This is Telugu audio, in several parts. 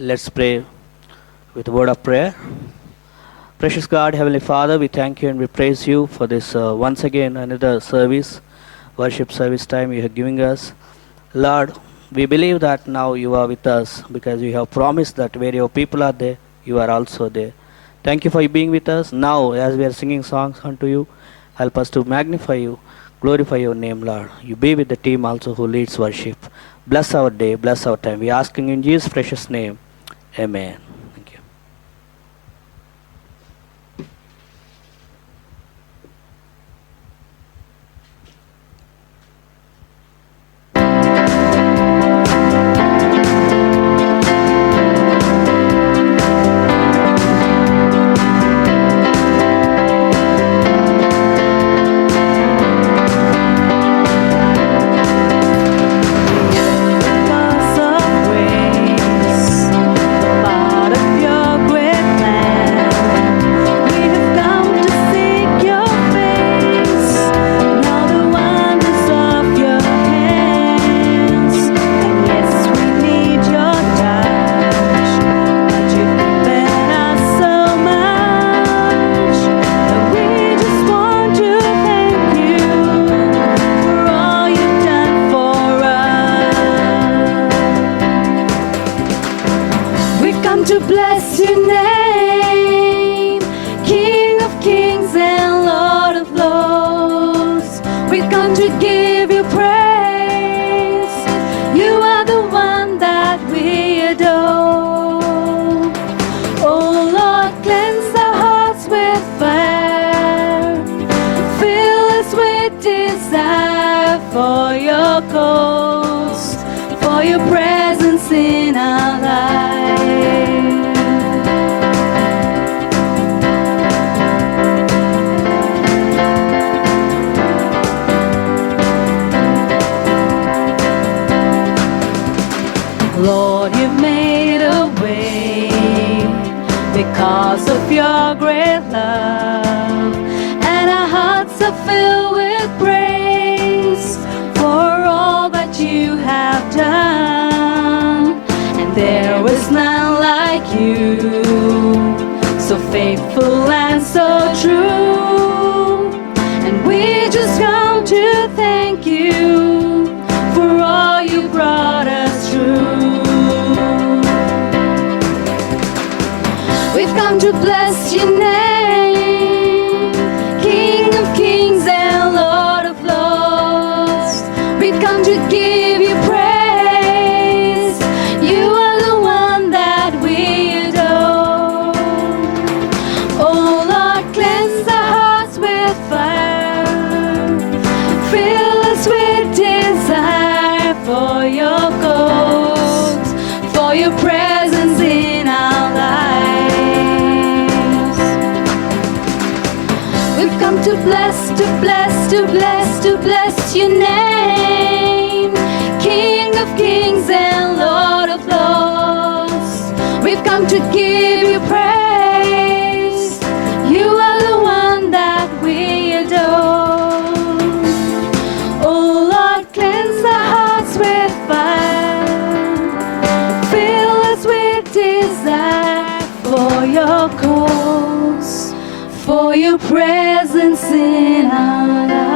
Let's pray with a word of prayer. Precious God, Heavenly Father, we thank you and we praise you for this once again another service, worship service time you have given us. Lord, we believe that now you are with us because you have promised that where your people are there, you are also there. Thank you for being with us. Now, as we are singing songs unto you, help us to magnify you, glorify your name, Lord. You be with the team also who leads worship. Bless our day, bless our time. We asking in Jesus' precious name. Amen. Thank you. To bless your name, King of kings and Lord of lords. We come to give you praise. You are the one that we adore. Oh Lord, cleanse our hearts with fire. Fill us with desire for your cause, for your presence in our lives. Lord, you've made a way because of your great love, and our hearts are filled with praise for all that you have done. And there was none like you, so faithful and so true. And we just come to thank you for all you brought us through. We've come to bless your name, King of kings and Lord of lords. We've come to give you praise. You are the one that we adore. Oh Lord, cleanse our hearts with fire. Fill us with desire for your cause, for your presence in our lives. We've come to bless, to bless, to bless, to bless your name, King of kings and Lord of lords. We've come to give you praise. You are the one that we adore. Oh Lord, cleanse our hearts with fire. Fill us with desire for your cause, for your presence in our lives.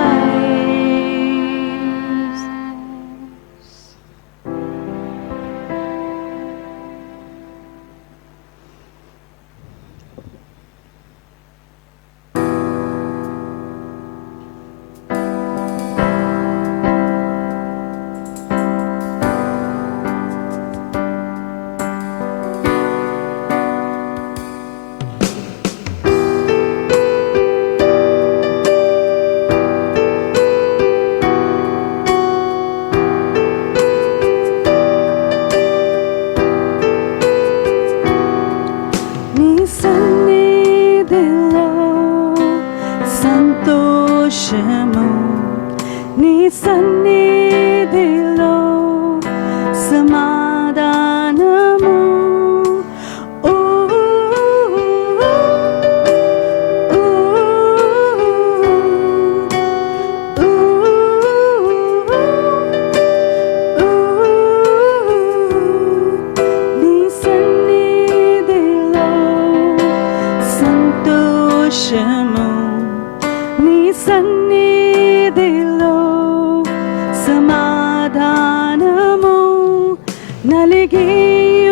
నలిగి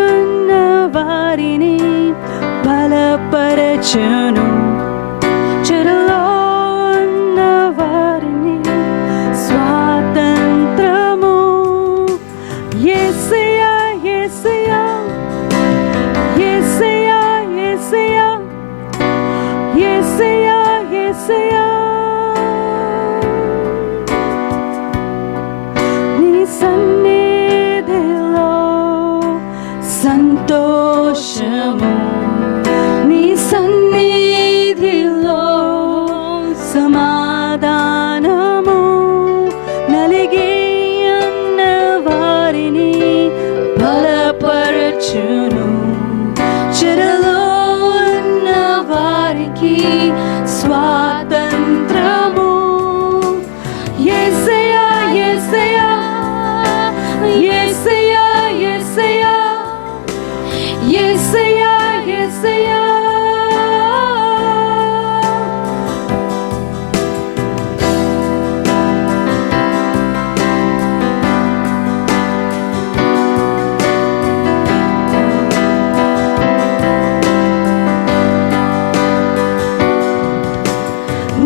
ఉన్న వారిని బలపరచును, చెరలో ఉన్న వారిని స్వాతంత్రము. యేసయ్యా యేసయ్యా యేసయ్యా యేసయ్యా యేసయ్యా యేసయ్యా, నీ సన్నిధిలో సంతోషము, నీ సన్నిధిలో సమాధానము. నలిగి ఉన్న వారిని బలపరచును, చెరలో ఉన్న వారికి స్వాతంత్రము. యేసయ్యా యేసయ్యా యేసయ్యా యేసయ్యా యేసయ్యా యేసయ్యా,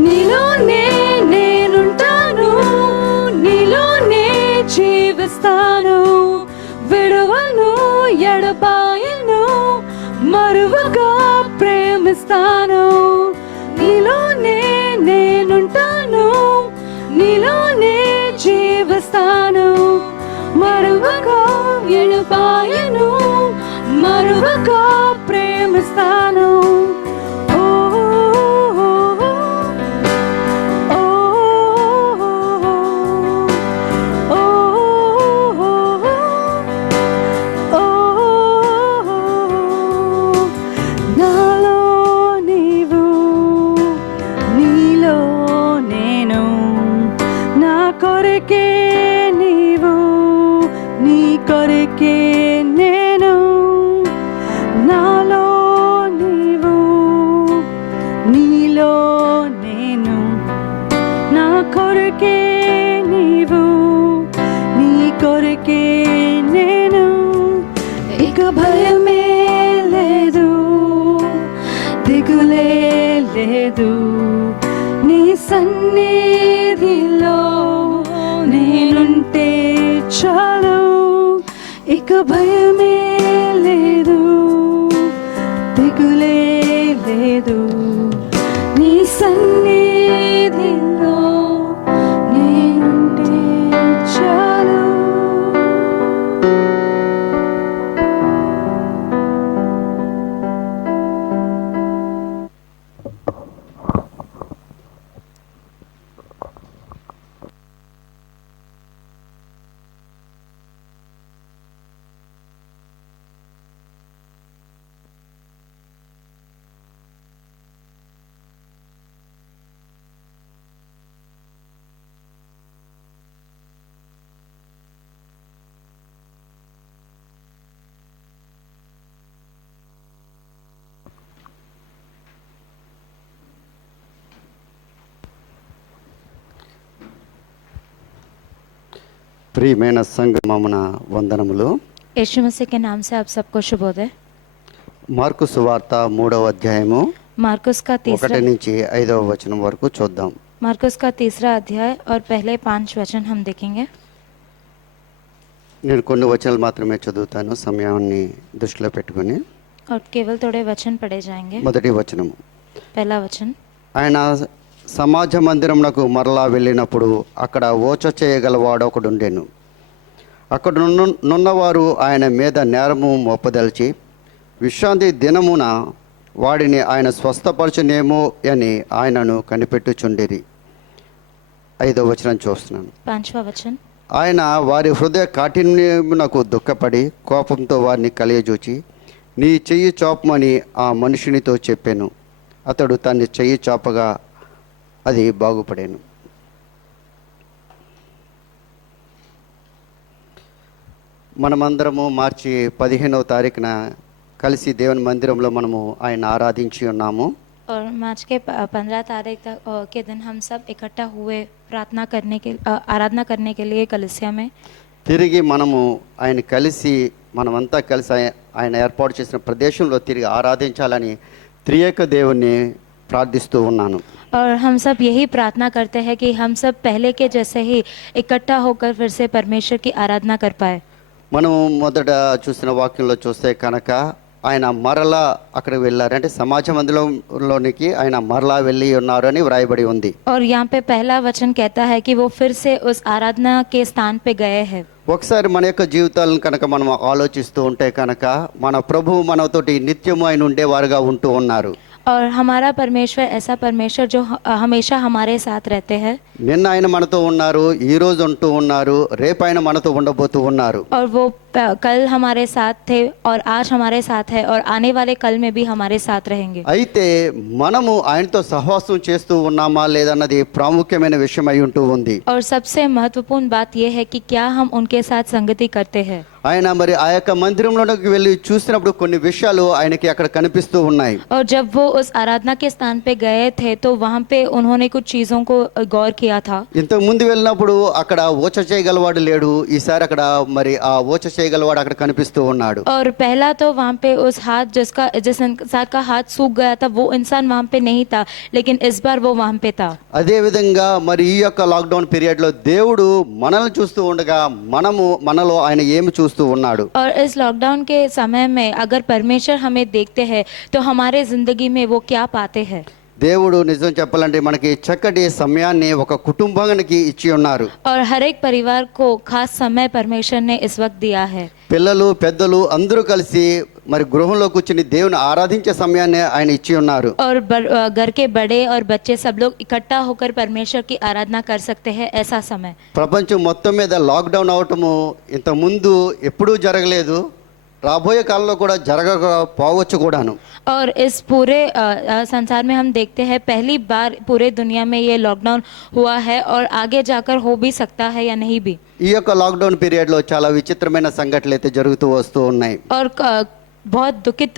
నీలోనే నేనుంటాను, నీలోనే జీవిస్తాను, విడువను ఎడబాయను, మరువగా ప్రేమిస్తాను. నీలోనే నేనుంటాను, నీలోనే జీవిస్తాను, మరువగా ఎడబాయను, మరువగా ప్రేమిస్తాను. ఓ ఓ ఓ ఓ ఓ, నాలో నీవు, నీలో నేను, నా కొరకే నీవు, నీ కొరకే నేను. నాలో నీవు, నీలో నేను, నా కొరకే నీవు, నీ కొరకే నేను. ఇక భయమే లేదు, దిగులే లేదు, నీ సన్నిధిలో నేనుంటే చాలు. ఇక భయమే లేదు, దిగులే లేదు, నీ సన్నిధిలో నేనుంటే చాలు. ప్రియమైన సంగమమున వందనములు. यीशु मसीह के नाम से आप सबको शुभोदय। మార్కు సువార్త 3వ అధ్యాయము मार्कुस का 1 तीसरा నుంచి 5వ వచనం వరకు చూద్దాం. मार्कुस का तीसरा अध्याय और पहले 5 वचन हम देखेंगे। నేను కొన్ని వచనాలు మాత్రమే చదువుతాను సమయాన్ని దృష్టిలో పెట్టుకొని. और केवल थोड़े वचन पढ़े जाएंगे। మొదటి వచనము. पहला वचन, ఆయన సమాజ మందిరమునకు మరలా వెళ్ళినప్పుడు అక్కడ ఓచ చేయగలవాడు ఒకడుండెను. అక్కడ నున్నవారు ఆయన మీద నేరము మోపదలిచి విశ్రాంతి దినమున వాడిని ఆయన స్వస్థపరచునేమో అని ఆయనను కనిపెట్టుచుండిరి. 5వ వచనం చూస్తున్నాను. 5वां वचन, ఆయన వారి హృదయ కాఠిన్యమునకు దుఃఖపడి కోపంతో వారిని కలియజూచి నీ చెయ్యి చాపమని ఆ మనుషునితో చెప్పాను. అతడు తన చెయ్యి చాపగా అది బాగుపడాను. మనమందరము మార్చి 15వ తారీఖున కలిసి దేవుని మందిరంలో మనము ఆయన ఆరాధించి ఉన్నాము. और मार्च के 15 तारीख तक के दिन हम सब इकट्ठा हुए प्रार्थना करने के आराधना करने के लिए कलीसिया में। తిరిగి మనము ఆయన కలిసి మనమంతా కలిసి ఆయన ఏర్పాటు చేసిన ప్రదేశంలో తిరిగి ఆరాధించాలని త్రియేక దేవుణ్ణి ప్రార్థిస్తూ ఉన్నాను. और हम सब यही प्रार्थना करते हैं कि हम सब पहले के जैसे ही इकट्ठा होकर फिर से परमेश्वर की आराधना कर पाए. మనం మొదట చూసిన వాక్యంలో చూస్తే కనుక ఆయన మరలా అక్కడికి వెళ్ళారు, అంటే సమాజ మందిరంలోనికి ఆయన మరలా వెళ్ళి ఉన్నారు అని వ్రాయబడి ఉంది. और यहाँ पे पहला वचन कहता है कि वो फिर से उस आराधना के स्थान पे गए हैं. ఒకసారి మన యొక్క జీవితాలను కనుక మనం ఆలోచిస్తూ ఉంటే కనుక మన ప్రభువు మనతోటి నిత్యము ఆయన ఉండేవారుగా ఉంటూ ఉన్నారు. और हमारा परमेश्वर ऐसा परमेश्वर जो हमेशा हमारे साथ रहते हैं. నిన్న ఆయన మనతో ఉన్నారు, ఈ రోజు ఉంటూ ఉన్నారు, రేపు ఆయన మనతో ఉండబోతూ ఉన్నారు. और वो कल हमारे साथ थे और आज हमारे साथ है और आने वाले कल में भी हमारे साथ रहेंगे. అయితే మనము ఆయనతో సహవాసం చేస్తూ ఉన్నామా లేదన్నది ప్రాముఖ్యమైన విషయం అయి ఉంటూ ఉంది. और सबसे महत्वपूर्ण बात यह है कि क्या हम उनके साथ संगति करते हैं. ఆయన మరి ఆ యొక్క మందిరంలోకి వెళ్ళి చూసినప్పుడు కొన్ని విషయాలు ఆయనకి అక్కడ కనిపిస్తూ ఉన్నాయి. और जब वो उस आराधना के स्थान पे गए थे तो वहाँ पे उन्होंने कुछ चीज़ों को गौर किया था. ఇంతకు ముందు వెళ్ళినప్పుడు అక్కడ ఓచ చేయగలవాడు లేడు, ఈసారి అక్కడ మరి ఆ ఓచ చేయగలవాడు అక్కడ కనిపిస్తూ ఉన్నాడు. और पहला तो वहाँ पे उस हाथ जिस इंसान का हाथ सूख गया था वो इंसान वहाँ पे नहीं था, लेकिन इस बार वो वहाँ पे था. అదే విధంగా మరి ఈ యొక్క లాక్డౌన్ పీరియడ్ లో దేవుడు మనల్ని చూస్తూ ఉండగా మనలో ఆయన ఏమి చూస్తూ ఉన్నాడు. और इस लॉकडाउन के समय में अगर परमेश्वर हमें देखते हैं तो हमारे जिंदगी में वो क्या पाते हैं. దేవుడు నిజం చెప్పాలంటే మనకి చక్కటి సమయాన్ని ఒక కుటుంబానికి ఇచ్చి ఉన్నారు. और हर एक परिवार को खास समय परमेश्वर ने इस वक्त दिया है. పిల్లలు పెద్దలు అందరూ కలిసి మరి గృహంలో కూర్చుని దేవుని ఆరాధించే సమయాన్ని ఆయన ఇచ్చి ఉన్నారు. और घर के बड़े और बच्चे सब लोग इकट्ठा होकर परमेश्वर की आराधना कर सकते हैं ऐसा समय. ప్రపంచం మొత్తం మీద లాక్డౌన్ అవటము ఇంత ముందు ఎప్పుడూ జరగలేదు, రాబోయే కాలంలో కూడా జరగకపోవచ్చు కూడాను. और इस पूरे संसार में हम देखते हैं पहली बार पूरे दुनिया में ये लॉकडाउन हुआ है और आगे जाकर हो भी सकता है या नहीं भी. ఈ యొక్క లాక్డౌన్ పీరియడ్ లో చాలా విచిత్రమైన సంఘటనలు అయితే జరుగుతూ వస్తూ ఉన్నాయి. और बहुत दुखित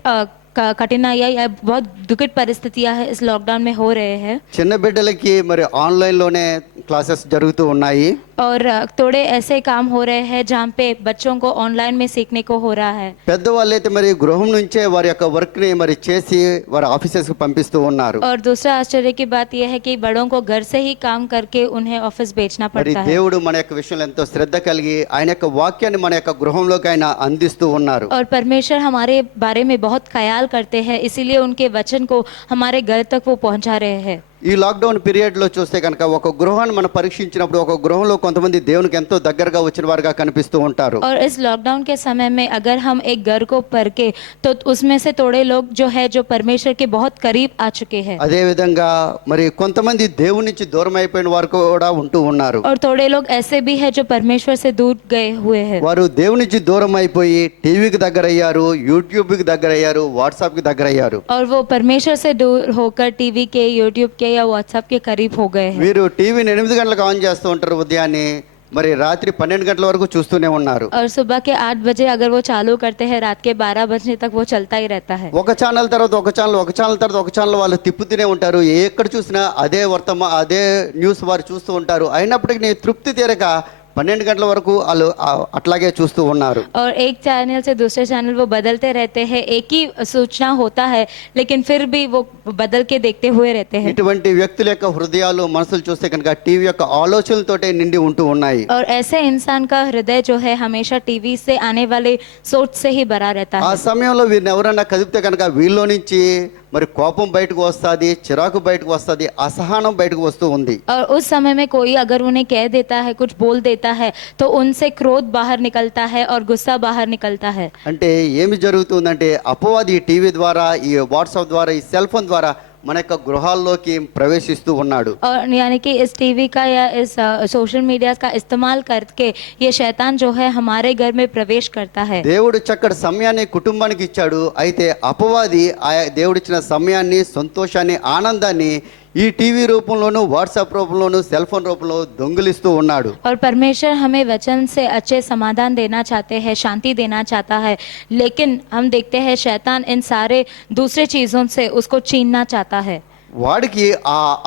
कठिनाइयाँ या बहुत दुखित परिस्थितियाँ है इस लॉकडाउन में हो रहे हैं. చిన్న బిడ్డలకి మరి ఆన్లైన్ లోనే క్లాసెస్ జరుగుతూ ఉన్నాయి. और थोड़े ऐसे काम हो रहे हैं जहाँ पे बच्चों को ऑनलाइन में सीखने को हो रहा है. పెద్దవాళ్ళైతే మరి గృహం నుంచే వారి యొక్క వర్క్ ని మరి చేసి వారి ఆఫీసెస్ కి పంపిస్తూ ఉన్నారు. और दूसरा आश्चर्य की बात यह है कि बड़ों को घर से ही काम करके उन्हें ऑफिस भेजना మరి पड़ता है. దేవుడు మన యొక్క విషయంలో ఎంతో శ్రద్ధ కలిగి ఆయన యొక్క వాక్యాన్ని మన యొక్క గృహంలోకి ఆయన అందిస్తూ ఉన్నారు. और परमेश्वर हमारे बारे में बहुत ख्याल करते हैं, इसीलिए उनके वचन को हमारे घर तक वो पहुंचा रहे हैं. ఈ లాక్డౌన్ పీరియడ్ లో చూస్తే కనుక ఒక గృహాన్ని మనం పరీక్షించినప్పుడు ఒక గృహంలో కొంతమంది దేవునికి ఎంతో దగ్గరగా వచ్చిన వారుగా కనిపిస్తూ ఉంటారు. और इस लॉकडाउन के समय में अगर हम एक घर को परखे तो उसमें से थोड़े लोग जो है जो परमेश्वर के बहुत करीब आ चुके हैं. అదే విధంగా మరి కొంతమంది దేవుని నుంచి దూరం అయిపోయిన వారు కూడా ఉంటూ ఉన్నారు. और थोड़े लोग ऐसे भी हैं जो परमेश्वर से दूर गए हुए हैं. వారు దేవుని నుంచి దూరం అయిపోయి టీవీకి దగ్గర అయ్యారు, యూట్యూబ్ కి దగ్గర అయ్యారు, వాట్సాప్ కి దగ్గర అయ్యారు. और वो परमेश्वर से दूर होकर टीवी के, यूट्यूब के या व्हाट्सएप के करीब हो गए हैं. వీరు టీవీని 8 గంటలకు ఆన్ చేస్తూ ఉంటారు ఉదయాన్నే, మరి రాత్రి 12 గంటల వరకు చూస్తూనే ఉన్నారు. और सुबह के 8 बजे अगर वो चालू करते हैं रात के 12 बजे तक वो चलता ही रहता है. ఒక ఛానల్ తర్వాత ఒక ఛానల్, ఒక ఛానల్ తర్వాత ఒక ఛానల్ వాళ్ళు తిప్పుతూనే ఉంటారు. ఎక్కడ చూసినా అదే అదే న్యూస్ వారు చూస్తూ ఉంటారు. అయినప్పటికీ తృప్తి తీరక 12 గంటల వరకు వాళ్ళు అట్లాగే చూస్తూ ఉన్నారు. और एक चैनल से दूसरे चैनल वो बदलते रहते हैं, एक ही सूचना होता है लेकिन फिर भी वो बदल के देखते हुए रहते हैं. ఇటువంటి వ్యక్తుల యొక్క హృదయాలు మనసులు చూస్తే కనుక టీవీ యొక్క ఆలోచనలతోటే నిండి ఉంటూ ఉన్నాయి. और ऐसे इंसान का हृदय जो है हमेशा टीवी से आने वाले सोच से ही भरा रहता ఆ है. సమయంలో వీరిని ఎవరైనా కదిపితే కనుక వీళ్ళలో నుంచి మరి కోపం బయటకు వస్తుంది, చిరాకు బయటకు వస్తుంది, అసహనం బయటకు వస్తూ ఉంది. और उस समय में कोई अगर उन्हें कह देता है, कुछ बोल देता है तो उनसे क्रोध बाहर निकलता है और गुस्सा बाहर निकलता है. అంటే ఏమి జరుగుతుందంటే అపవాది ఈ టీవీ ద్వారా, ఈ వాట్సాప్ ద్వారా, ఈ సెల్ ఫోన్ ద్వారా మన యొక్క గృహాల్లోకి ప్రవేశిస్తూ ఉన్నాడు. और यानी कि इस टीवी का या इस सोशल मीडिया का इस्तेमाल करके ये शैतान जो है हमारे घर में प्रवेश करता है. దేవుడు చక్కటి సమయాన్ని కుటుంబానికి ఇచ్చాడు. అయితే అపవాది ఆ దేవుడిచ్చిన సమయాన్ని, సంతోషాన్ని, ఆనందాన్ని ఈ టీవీ రూపంలోను, వాట్సాప్ రూపంలోను, సెల్ ఫోన్ రూపంలో దొంగిలిస్తూ ఉన్నాడు. और परमेश्वर हमें वचन से अच्छे समाधान देना चाहते हैं, शांति देना चाहता है, लेकिन हम देखते हैं शैतान इन सारे दूसरे चीज़ों से उसको छीनना चाहता है. వాడికి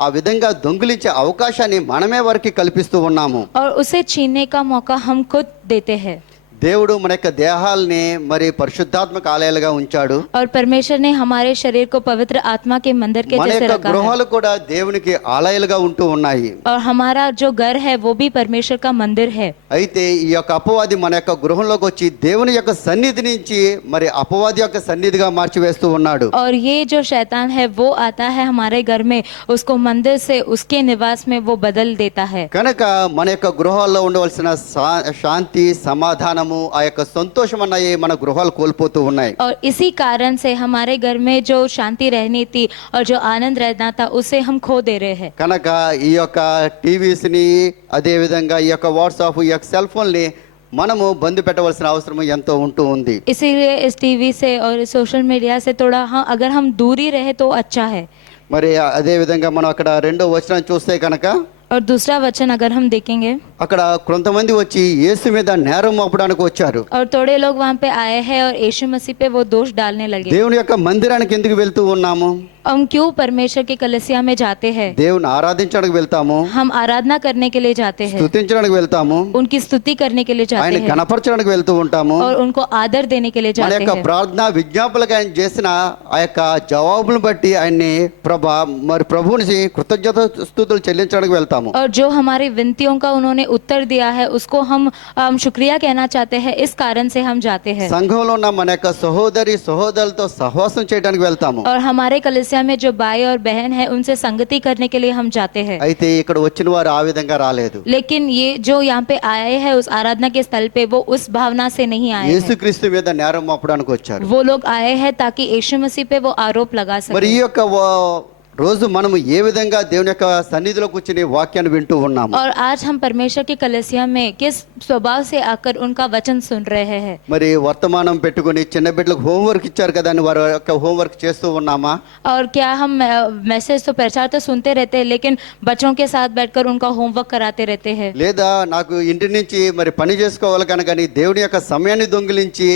ఆ విధంగా దొంగిలించే అవకాశాన్ని మనమే వారికి కల్పిస్తూ ఉన్నాము. और उसे छीनने का मौका हम खुद देते हैं. దేవుడు మన యొక్క దేహాల్ని మరి పరిశుద్ధాత్మక ఆలయాలుగా ఉంచాడు. और परमेश्वर ने हमारे शरीर को पवित्र आत्मा के मंदिर के మన जैसे యొక్క रखा है గృహాలు కూడా దేవునికి ఆలయాలుగా ఉంటూ ఉన్నాయి. और हमारा जो घर है वो भी परमेश्वर का मंदिर है। అయితే ఈ యొక్క అపవాది మన యొక్క గృహంలోకి వచ్చి దేవుని యొక్క సన్నిధి నుంచి మరి అపవాది యొక్క సన్నిధిగా మార్చివేస్తూ ఉన్నాడు. और ये जो शैतान है वो आता है हमारे घर में, उसको मंदिर से उसके निवास में वो बदल देता है। కనుక మన యొక్క గృహాల్లో ఉండవలసిన శాంతి సమాధానము ఆ యొక్క సంతోషం అన్నవి మన గృహాలు కోల్పోతూ ఉన్నాయి. और इसी कारण से हमारे घर में जो शांति रहनी थी और जो आनंद रहना था उसे हम खो दे रहे हैं। కనుక ఈ యొక్క టీవీస్ ని అదే విధంగా ఈ యొక్క వాట్సాప్ ఈ యొక్క సెల్ ఫోన్ ని మనము బంద్ పెట్టవలసిన అవసరం ఎంతో ఉంటూ ఉంది. इसीलिए इस टीवी से और इस सोशल मीडिया से थोड़ा हाँ अगर हम दूरी रहे तो अच्छा है। మరి అదే విధంగా మనం అక్కడ రెండో వచనం చూస్తే కనుక और दूसरा वचन अगर हम देखेंगे అక్కడ కొంతమంది వచ్చి యేసు మీద నేరం మోపడానికి వచ్చారు. और थोड़े लोग वहाँ पे आए हैं और यीशु मसीह पे वो दोष डालने लगे। దేవుని యొక్క మందిరానికి ఎందుకు వెళ్తూ ఉన్నాము? हम क्यों परमेश्वर के कलीसिया में जाते हैं? దేవుని ఆరాధించడానికి వెళ్తాము, हम आराधना करने के लिए जाते हैं, స్తుతించడానికి వెళ్తాము, उनकी स्तुति करने के लिए जाते ఆయన हैं కనపరచడానికి వెళ్తూ ఉంటాము. और उनको आदर देने के लिए మన जाते యొక్క हैं। ప్రార్థన విజ్ఞాపనలకు ఆయన చేసిన ఆ యొక్క జవాబులను బట్టి ఆయన్ని మరి ప్రభువుని కృతజ్ఞత స్తుతులు చెల్లించడానికి వెళ్తాము. और जो हमारी विनतियों का उन्होंने उत्तर दिया है उसको हम शुक्रिया कहना चाहते हैं, इस कारण से हम जाते हैं। సంఘంలో ఉన్న మన యొక్క సహోదరి సహోదరులతో సహవాసం చేయడానికి వెళ్తాము. और हमारे कलीसिया में जो भाई और बहन है उनसे संगति करने के लिए हम जाते हैं। అయితే ఇక్కడ వచ్చిన వారు ఆ విధంగా రాలేదు. लेकिन ये जो यहाँ पे आए हैं उस आराधना के स्थल पे वो उस भावना से नहीं आए हैं। యేసుక్రీస్తు మీద నేరం మోపడానికి వచ్చారు. वो लोग आए हैं ताकि यीशु मसीह पे वो आरोप लगा మరి ఈ सके। యొక్క రోజు మనము ఏ విధంగా దేవుని యొక్క సన్నిధిలో కూర్చుని వాక్యాన్ని వింటూ ఉన్నాము? और आज हम परमेश्वर के कलीसिया में किस स्वभाव से आकर उनका वचन सुन रहे हैं? మరి వర్తమానం పెట్టుకుని చిన్న బిడ్డలకు హోంవర్క్ ఇచ్చారు కదా అని వారి యొక్క హోంవర్క్ చేస్తూ ఉన్నామా? और क्या हम मैसेज तो प्रचार तो सुनते रहते हैं लेकिन बच्चों के साथ बैठकर उनका होमवर्क कराते रहते हैं? లేదా నాకు ఇంటి నుంచి మరి పని చేసుకోవాలి కనుకని దేవుని యొక్క సమయాన్ని దొంగిలించి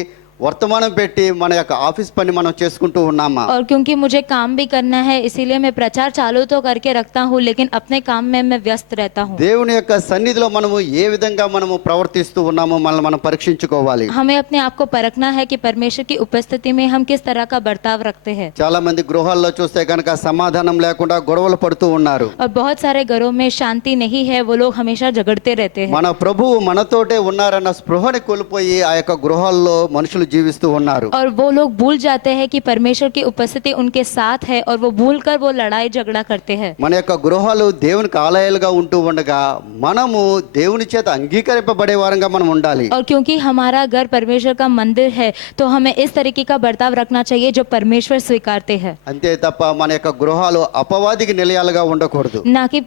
వర్తమానం పెట్టి మన యొక్క ఆఫీస్ పని మనం చేసుకుంటూ ఉన్నామా? और क्योंकि मुझे काम भी करना है इसीलिए मैं प्रचार चालू तो करके रखता हूँ लेकिन अपने काम में मैं व्यस्त रहता हूँ। దేవుని యొక్క సన్నిధిలో మనము ఏ విధంగా మనము ప్రవర్తిస్తూ ఉన్నామో మనల్ని మనం పరీక్షించుకోవాలి. हमें अपने आप को परखना है कि परमेश्वर की उपस्थिति में हम किस तरह का बर्ताव रखते हैं। చాలా మంది గృహాల్లో చూస్తే కనుక సమాధానం లేకుండా గొడవలు పడుతూ ఉన్నారు. और बहुत सारे घरों में शांति नहीं है, वो लोग हमेशा झगड़ते रहते हैं। మన ప్రభువు మనతోటే ఉన్నారన్న స్పృహని కోల్పోయి ఆ యొక్క గృహాల్లో మనుషులు జీవిస్తూ ఉన్నారు. और वो लोग भूल जाते हैं कि परमेश्वर की उपस्थिति उनके साथ है और वो भूल कर वो लड़ाई झगड़ा करते हैं। మన యొక్క గృహాలు దేవునికి ఆలయాలుగా ఉంటూ ఉండగా మనము దేవుని చేత అంగీకరింపబడే వారంగా మనం ఉండాలి. और क्योंकि हमारा घर परमेश्वर का मंदिर है तो हमें इस तरीके का बर्ताव रखना चाहिए जो परमेश्वर स्वीकारते हैं, అంతే తప్ప మన యొక్క గృహాలు అపవాదికి నిలయాలుగా ఉండకూడదు. ना कि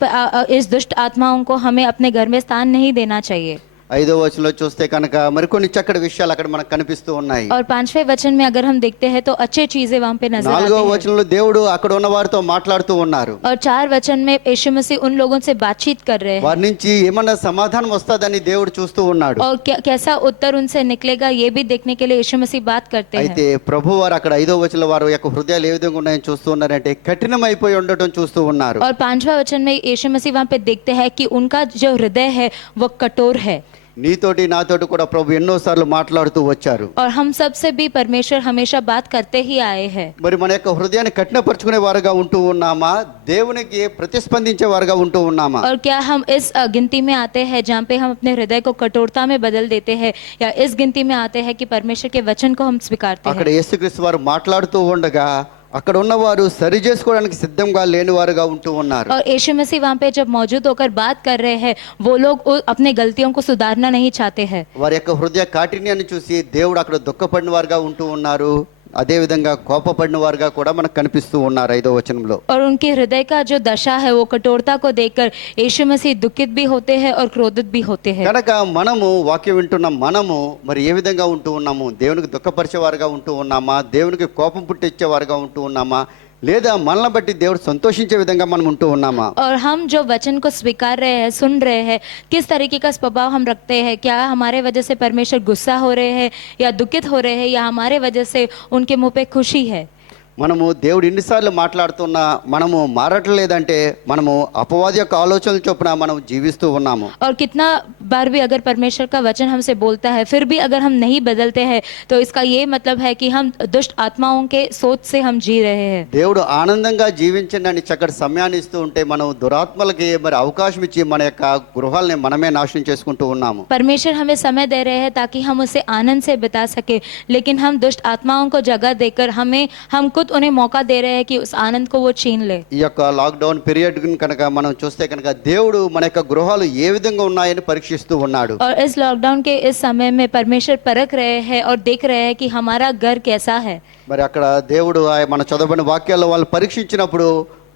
इस दुष्ट आत्माओं को हमें अपने घर में स्थान नहीं देना चाहिए। 5వ వచనంలో చూస్తే కనుక మరికొన్ని చక్కటి విషయాలు అక్కడ మనకు కనిపిస్తూ ఉన్నాయి. और 5वें वचन में अगर हम देखते हैं तो अच्छे चीजें वहाँ पे नजर आती 4వ हैं। వచనంలో దేవుడు అక్కడ ఉన్న వారితో మాట్లాడుతూ ఉన్నారు. और 4 वचन में यीशु मसीह उन लोगों से बातचीत कर रहे हैं వారి నుంచి ఏమన్నా సమాధానం వస్తుందని దేవుడు చూస్తూ ఉన్నాడు. और कैसा उत्तर उनसे निकलेगा ये भी देखने के लिए यीशु मसीह बात करते అయితే हैं। ప్రభు వారు అక్కడ 5వ వచనంలో వారు యొక్క హృదయాలు ఏ విధంగా ఉన్నాయని చూస్తూ ఉన్నారంటే కఠినమైపోయి ఉండటం చూస్తూ ఉన్నారు. और 5वां वचन में यीशु मसीह वहाँ पे देखते हैं कि उनका जो हृदय है वो कठोर है। నీతోటి నాతోటి కూడా ప్రభు ఎన్నోసార్లు మాట్లాడుతూ వచ్చారు. और हम सब से भी परमेश्वर हमेशा बात करते ही आए हैं। మరి మన యొక్క హృదయాన్ని కఠినపరుచుకునే వారుగా ఉంటూ ఉన్నామా, దేవునికి ప్రతిస్పందించే వారుగా ఉంటూ ఉన్నామా? और क्या हम इस गिनती में आते हैं जहाँ पे हम अपने हृदय को कठोरता में बदल देते हैं, या इस गिनती में आते हैं कि परमेश्वर के वचन को हम स्वीकारते అక్కడ हैं? యేసుక్రీస్తు వారు మాట్లాడుతూ ఉండగా అక్కడ ఉన్నవారు సరి చేసుకోవడానికి సిద్ధంగా లేని వారుగా ఉంటూ ఉన్నారు. और यीशु मसीह वहाँ पे जब मौजूद होकर बात कर रहे हैं वो लोग अपने गलतियों को सुधारना नहीं चाहते हैं। వారి యొక్క హృదయ కాఠిన్యాన్ని చూసి దేవుడు అక్కడ దుఃఖపడిన వారుగా ఉంటూ ఉన్నారు. అదే విధంగా కోపపడిన వారుగా కూడా మనకు కనిపిస్తూ ఉన్నారు 5వ వచనంలో. और उनके हृदय का जो दशा है वो कठोरता को देखकर यीशु मसीह दुखित भी होते हैं और क्रोधित भी होते हैं। కనుక మనము వాక్యం వింటున్న మనము మరి ఏ విధంగా ఉంటూ ఉన్నాము? దేవునికి దుఃఖపరిచే వారుగా ఉంటూ ఉన్నామా? దేవునికి కోపం పుట్టించే వారుగా ఉంటూ ఉన్నామా? లేదా మనల్ని బట్టి దేవుడు సంతోషించే విధంగా మనం ఉంటూ ఉన్నామా? और हम जो वचन को स्वीकार रहे हैं, सुन रहे हैं, किस तरीके का स्वभाव हम रखते हैं? क्या हमारे वजह से परमेश्वर गुस्सा हो रहे हैं या दुखित हो रहे हैं, या हमारे वजह से उनके मुंह पे खुशी है? మనము దేవుడు ఎన్నిసార్లు మాట్లాడుతున్నా మనము మారట్లేదంటే మనము అపవాది యొక్క ఆలోచనల చొప్పున మనం జీవిస్తూ ఉన్నాము. और कितना बार भी अगर परमेश्वर का वचन हमसे बोलता है फिर भी अगर हम नहीं बदलते हैं तो इसका ये मतलब है कि हम दुष्ट आत्माओं के सोच से हम जी रहे हैं. దేవుడు ఆనందంగా జీవించండి అని చక్కటి సమయాన్ని ఇస్తూ ఉంటే మనం దురాత్మలకి మరి అవకాశం ఇచ్చి మన యొక్క గృహాలని మనమే నాశనం చేసుకుంటూ ఉన్నాము. परमेश्वर हमें समय दे रहे हैं ताकि हम उसे आनंद से बिता सके, लेकिन हम दुष्ट आत्माओं को जगह देकर हम खुद उन्हें मौका दे रहे हैं कि उस आनंद को वो छीन ले. ఈ యొక్క లాక్డౌన్ పీరియడ్ కనుక మనం చూస్తే కనుక దేవుడు మన యొక్క గృహాలు ఏ విధంగా ఉన్నాయని పరీక్షిస్తూ ఉన్నాడు. और इस लॉकडाउन के इस समय में परमेश्वर परख रहे हैं और देख रहे हैं कि हमारा घर कैसा है. మరి అక్కడ దేవుడు మన చదవబడిన వాక్యాల్లో వాళ్ళు పరీక్షించినప్పుడు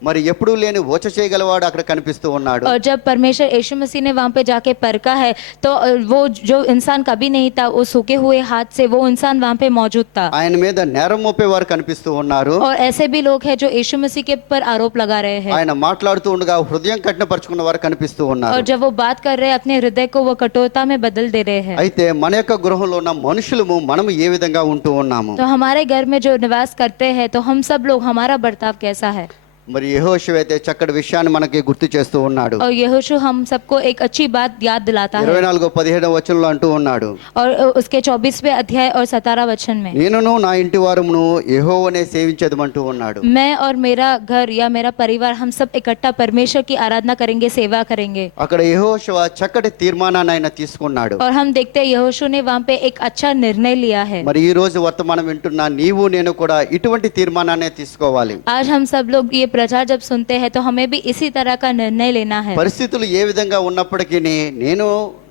మరి ఎప్పుడూ లేని ఓచ చేయగలవాడు అక్కడ కనిపిస్తూ ఉన్నాడు. और जब परमेश्वर यीशु मसीह ने वहाँ पे जाके परखा है तो वो जो इंसान कभी नहीं था वो सूखे हुए हाथ से वो इंसान वहाँ पे मौजूद था. ఆయన మీద నేరం మోపేవారు కనిపిస్తూ ఉన్నారు. और ऐसे भी लोग हैं जो यीशु मसीह के पर आरोप लगा रहे हैं. ఆయన మాట్లాడుతూ ఉండగా హృదయం కఠినపరుచుకున్న వారు కనిపిస్తూ और ఉన్నారు. जब वो बात कर रहे हैं अपने हृदय को वो कठोरता में बदल दे रहे हैं. అయితే మన యొక్క గృహంలో ఉన్న మనుషులము మనం ఏ విధంగా ఉంటూ ఉన్నాము. तो हमारे घर में जो निवास करते हैं तो हम सब लोग हमारा बर्ताव कैसा है. మరి యెహోషువ అయితే చక్కటి విషయాన్ని మనకి గుర్తు చేస్తూ ఉన్నాడు. और यहोशू हम सबको एक अच्छी बात याद दिलाता है. 24:17 వచనంలో అంటూ ఉన్నాడు, और उसके 24वें अध्याय और 17 वचन में నేనును నా ఇంటి వారమును యెహోవానే సేవించేదమంటూ ఉన్నాడు. मैं और मेरा घर या मेरा परिवार हम सब इकट्ठा परमेश्वर की आराधना करेंगे, सेवा करेंगे. అక్కడ యెహోషువ చక్కటి తీర్మానాన్ని ఆయన తీసుకున్నాడు. और हम देखते हैं यहोशू ने वहाँ पे एक अच्छा निर्णय लिया है. మరి ఈ రోజు వర్తమానం వింటున్నా నీవు నేను కూడా ఇటువంటి తీర్మానాన్ని తీసుకోవాలి. आज हम सब लोग ये प्रचार जब सुनते हैं तो हमें भी इसी तरह का निर्णय लेना है. పరిస్థితులు ఏ విధంగా ఉన్నప్పటికీ నేను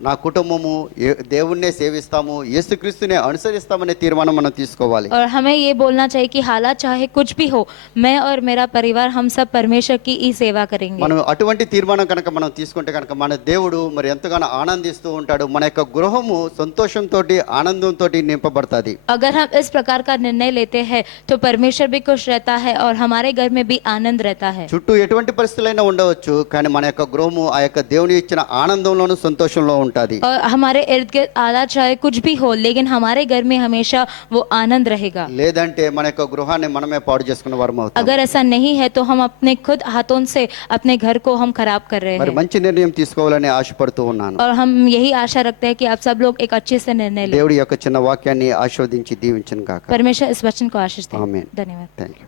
నా కుటుంబము దేవుణ్ణే సేవిస్తాము, యేసుక్రీస్తునే అనుసరిస్తామనే తీర్మానం మనం తీసుకోవాలి. और हमें ये बोलना चाहिए कि हालात चाहे कुछ भी हो, मैं और मेरा परिवार हम सब परमेश्वर की ही सेवा करेंगे. మనం అటువంటి తీర్మానం కనుక మనం తీసుకుంటే కనుక మన దేవుడు మరి ఎంతగానో ఆనందిస్తూ ఉంటాడు. మన యొక్క గృహము సంతోషంతో ఆనందంతో నింపబడుతుంది. अगर हम इस प्रकार का निर्णय लेते हैं तो परमेश्वर भी खुश रहता है और हमारे घर में भी आनंद रहता है. చుట్టూ ఎటువంటి పరిస్థితులైనా ఉండవచ్చు, కానీ మన యొక్క గృహము ఆ యొక్క దేవుని ఇచ్చిన ఆనందంలోను సంతోషంలో ఉంటుంది. और हमारे इर्द गिर्द हालात चाहे कुछ भी हो लेकिन हमारे घर में हमेशा वो आनंद रहेगा. లేదంటే మన యొక్క గృహాన్ని మనమే పాడు చేసుకున్న వారం అవుతాం. अगर ऐसा नहीं है तो हम अपने खुद हाथों से अपने घर को हम खराब कर रहे మరి हैं. మంచి నిర్ణయం తీసుకోవాలని ఆశపడుతూ ఉన్నాను. और हम यही आशा रखते हैं कि आप सब लोग एक अच्छे से निर्णय लें. దేవుడి యొక్క చిన్న వాక్యాన్ని ఆశీర్వదించి దీవించను గాక. परमेश्वर इस वचन को आशीष दे. आमीन. धन्यवाद. Thank you.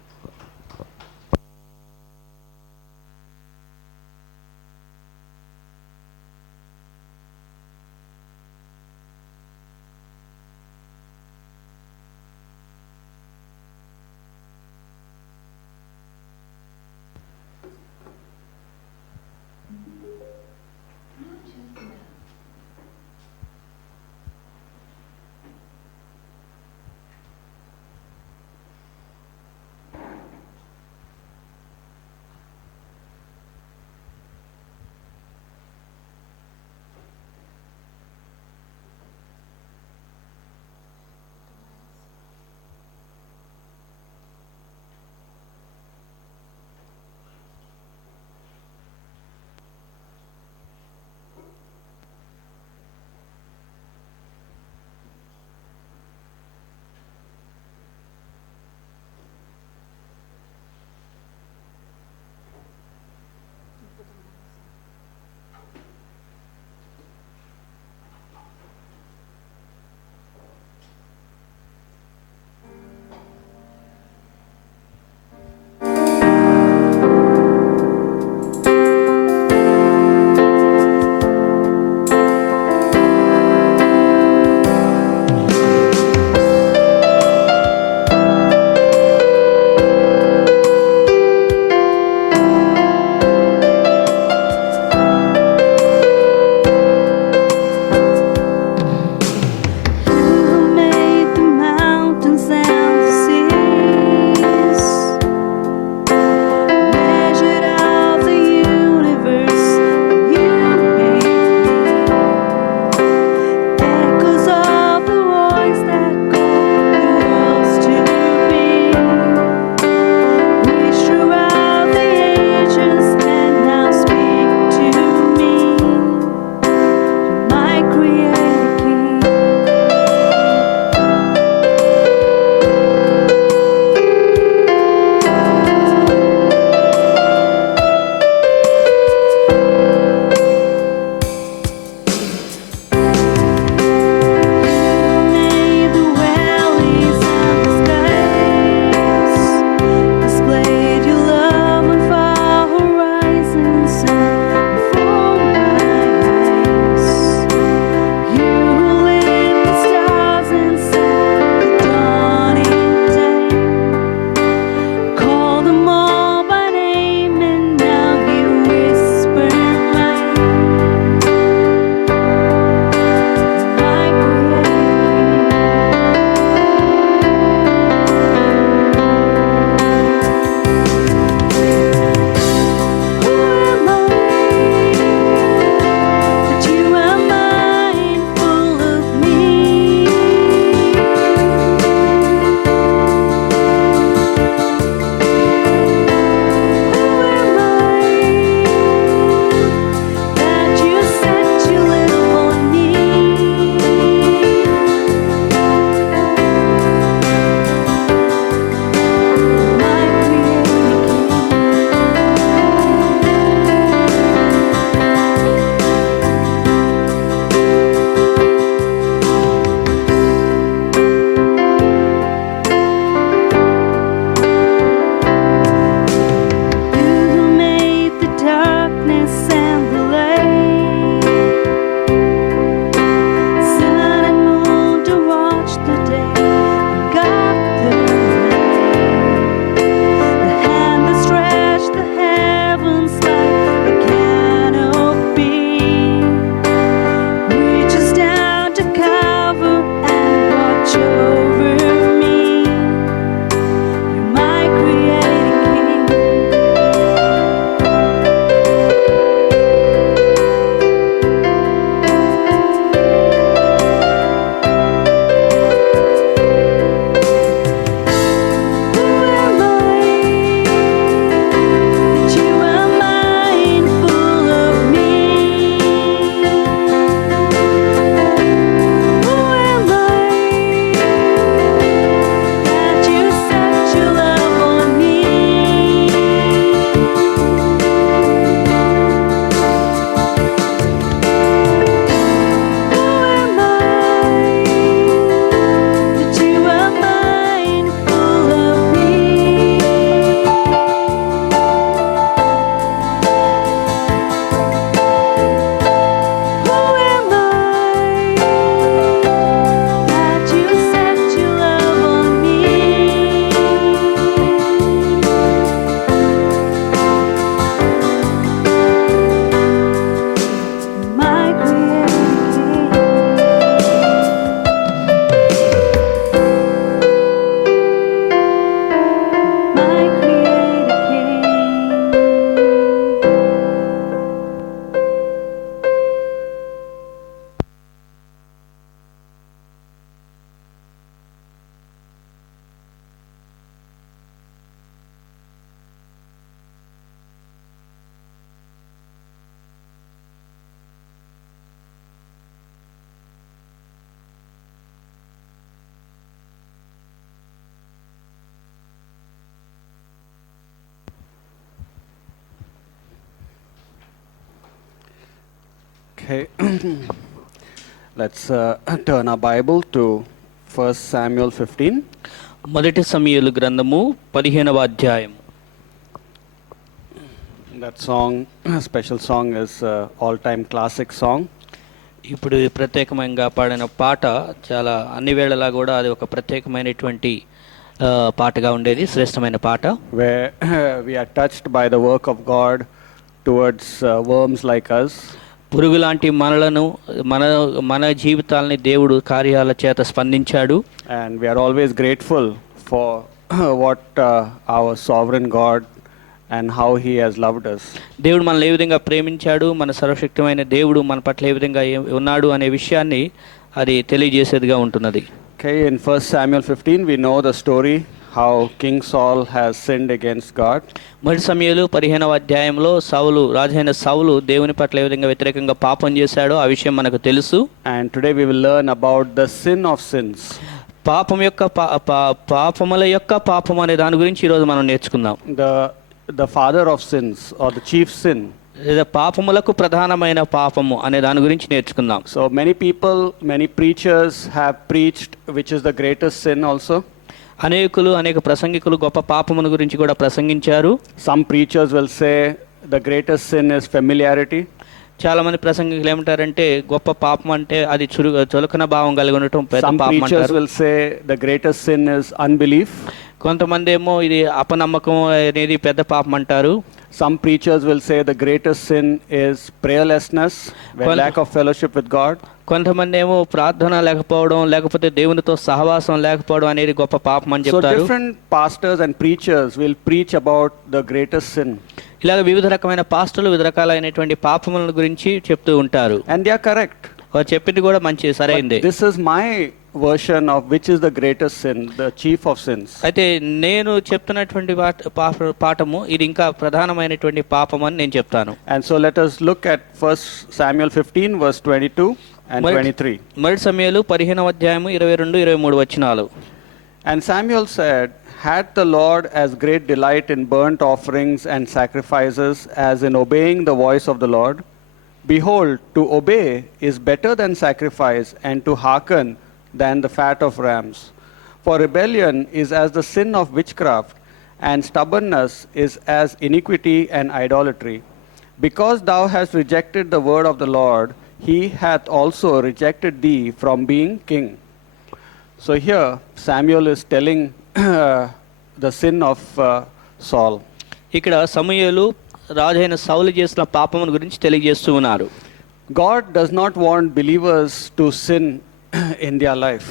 Okay. Let's turn our Bible to 1 Samuel 15. మొదటి సమూయేలు గ్రంథము 15వ అధ్యాయం. That song, special song, is all-time classic song. ఇప్పుడు ఈ ప్రత్యేకంగా పాడిన పాట చాలా అన్ని వేళలా కూడా అది ఒక ప్రత్యేకమైనటువంటి పాటగా ఉండేది, శ్రేష్టమైన పాట. Where we are touched by the work of God towards worms like us. పురుగు లాంటి మనలను మన జీవితాలని దేవుడు కార్యాల చేత స్పందించాడు. And we are always grateful for what our sovereign God and how he has loved us. దేవుడు మనల్ని ఏ విధంగా ప్రేమించాడు, మన సర్వశక్తమైన దేవుడు మన పట్ల ఏ విధంగా ఉన్నాడు అనే విషయాన్ని అది తెలియజేసేదిగా ఉంటున్నది. Okay, in 1 Samuel 15 we know the story how King Saul has sinned against God. మొదటి సమూయేలు 15వ అధ్యాయంలో రాజైన సౌలు దేవుని పట్ల ఏ విధంగా వ్యతిరేకంగా పాపం చేశాడో ఆ విషయం మనకు తెలుసు. And today we will learn about the sin of sins. పాపం యొక్క పాపముల యొక్క పాపం అనే దాని గురించి ఈరోజు మనం నేర్చుకుందాం. The father of sins or the chief sin. లేదా పాపములకు ప్రధానమైన పాపము అనే దాని గురించి నేర్చుకుందాం. So many people, many preachers have preached which is the greatest sin also. అనేక ప్రసంగికులు గొప్ప పాపమును గురించి కూడా ప్రసంగించారు. Some preachers will say the greatest sin is familiarity. చాలా మంది ప్రసంగికులు ఏమంటారంటే గొప్ప పాపం అంటే అది చులకన భావం కలిగి ఉండటం పెద్ద Some పాపం preachers అంటారు. will say the greatest sin is unbelief. కొంతమంది ఏమో ఇది అపనమ్మకం అనేది పెద్ద పాపం అంటారు. Some preachers will say the greatest sin is prayerlessness, lack of fellowship with God. కొంతమంది ఏమో ప్రార్థన లేకపోవడం, లేకపోతే దేవునితో సహవాసం లేకపోవడం అనేది గొప్ప పాపం అని So చెప్తారు. different pastors and preachers will preach about the greatest sin. ఇలాగ వివిధ రకమైన పాస్టర్లు వివిధ రకాలైనటువంటి పాపముల గురించి చెప్తూ ఉంటారు. And they are correct. వారు చెప్పింది కూడా మంచి సరైంది. But this is my version of which is the greatest sin, the chief of sins. అయితే నేను చెప్తున్నటువంటి పాఠము ఇది ఇంకా ప్రధానమైనటువంటి పాపం అని నేను చెప్తాను. And so let us look at 1 Samuel 15 verse 22 and 23. మొదటి సమూయేలు 15వ అధ్యాయము 22-23 వచనాలు. And Samuel said, "Had the Lord as great delight in burnt offerings and sacrifices as in obeying the voice of the Lord? Behold, to obey is better than sacrifice, and to hearken than the fat of rams. For rebellion is as the sin of witchcraft, and stubbornness is as iniquity and idolatry. Because thou hast rejected the word of the Lord, he hath also rejected thee from being king." So here Samuel is telling the sin of Saul. ఇక్కడ సమూయేలు రాజైన సౌలు చేసిన పాపమును గురించి తెలియజేస్తూ ఉన్నారు. God does not want believers to sin in their life.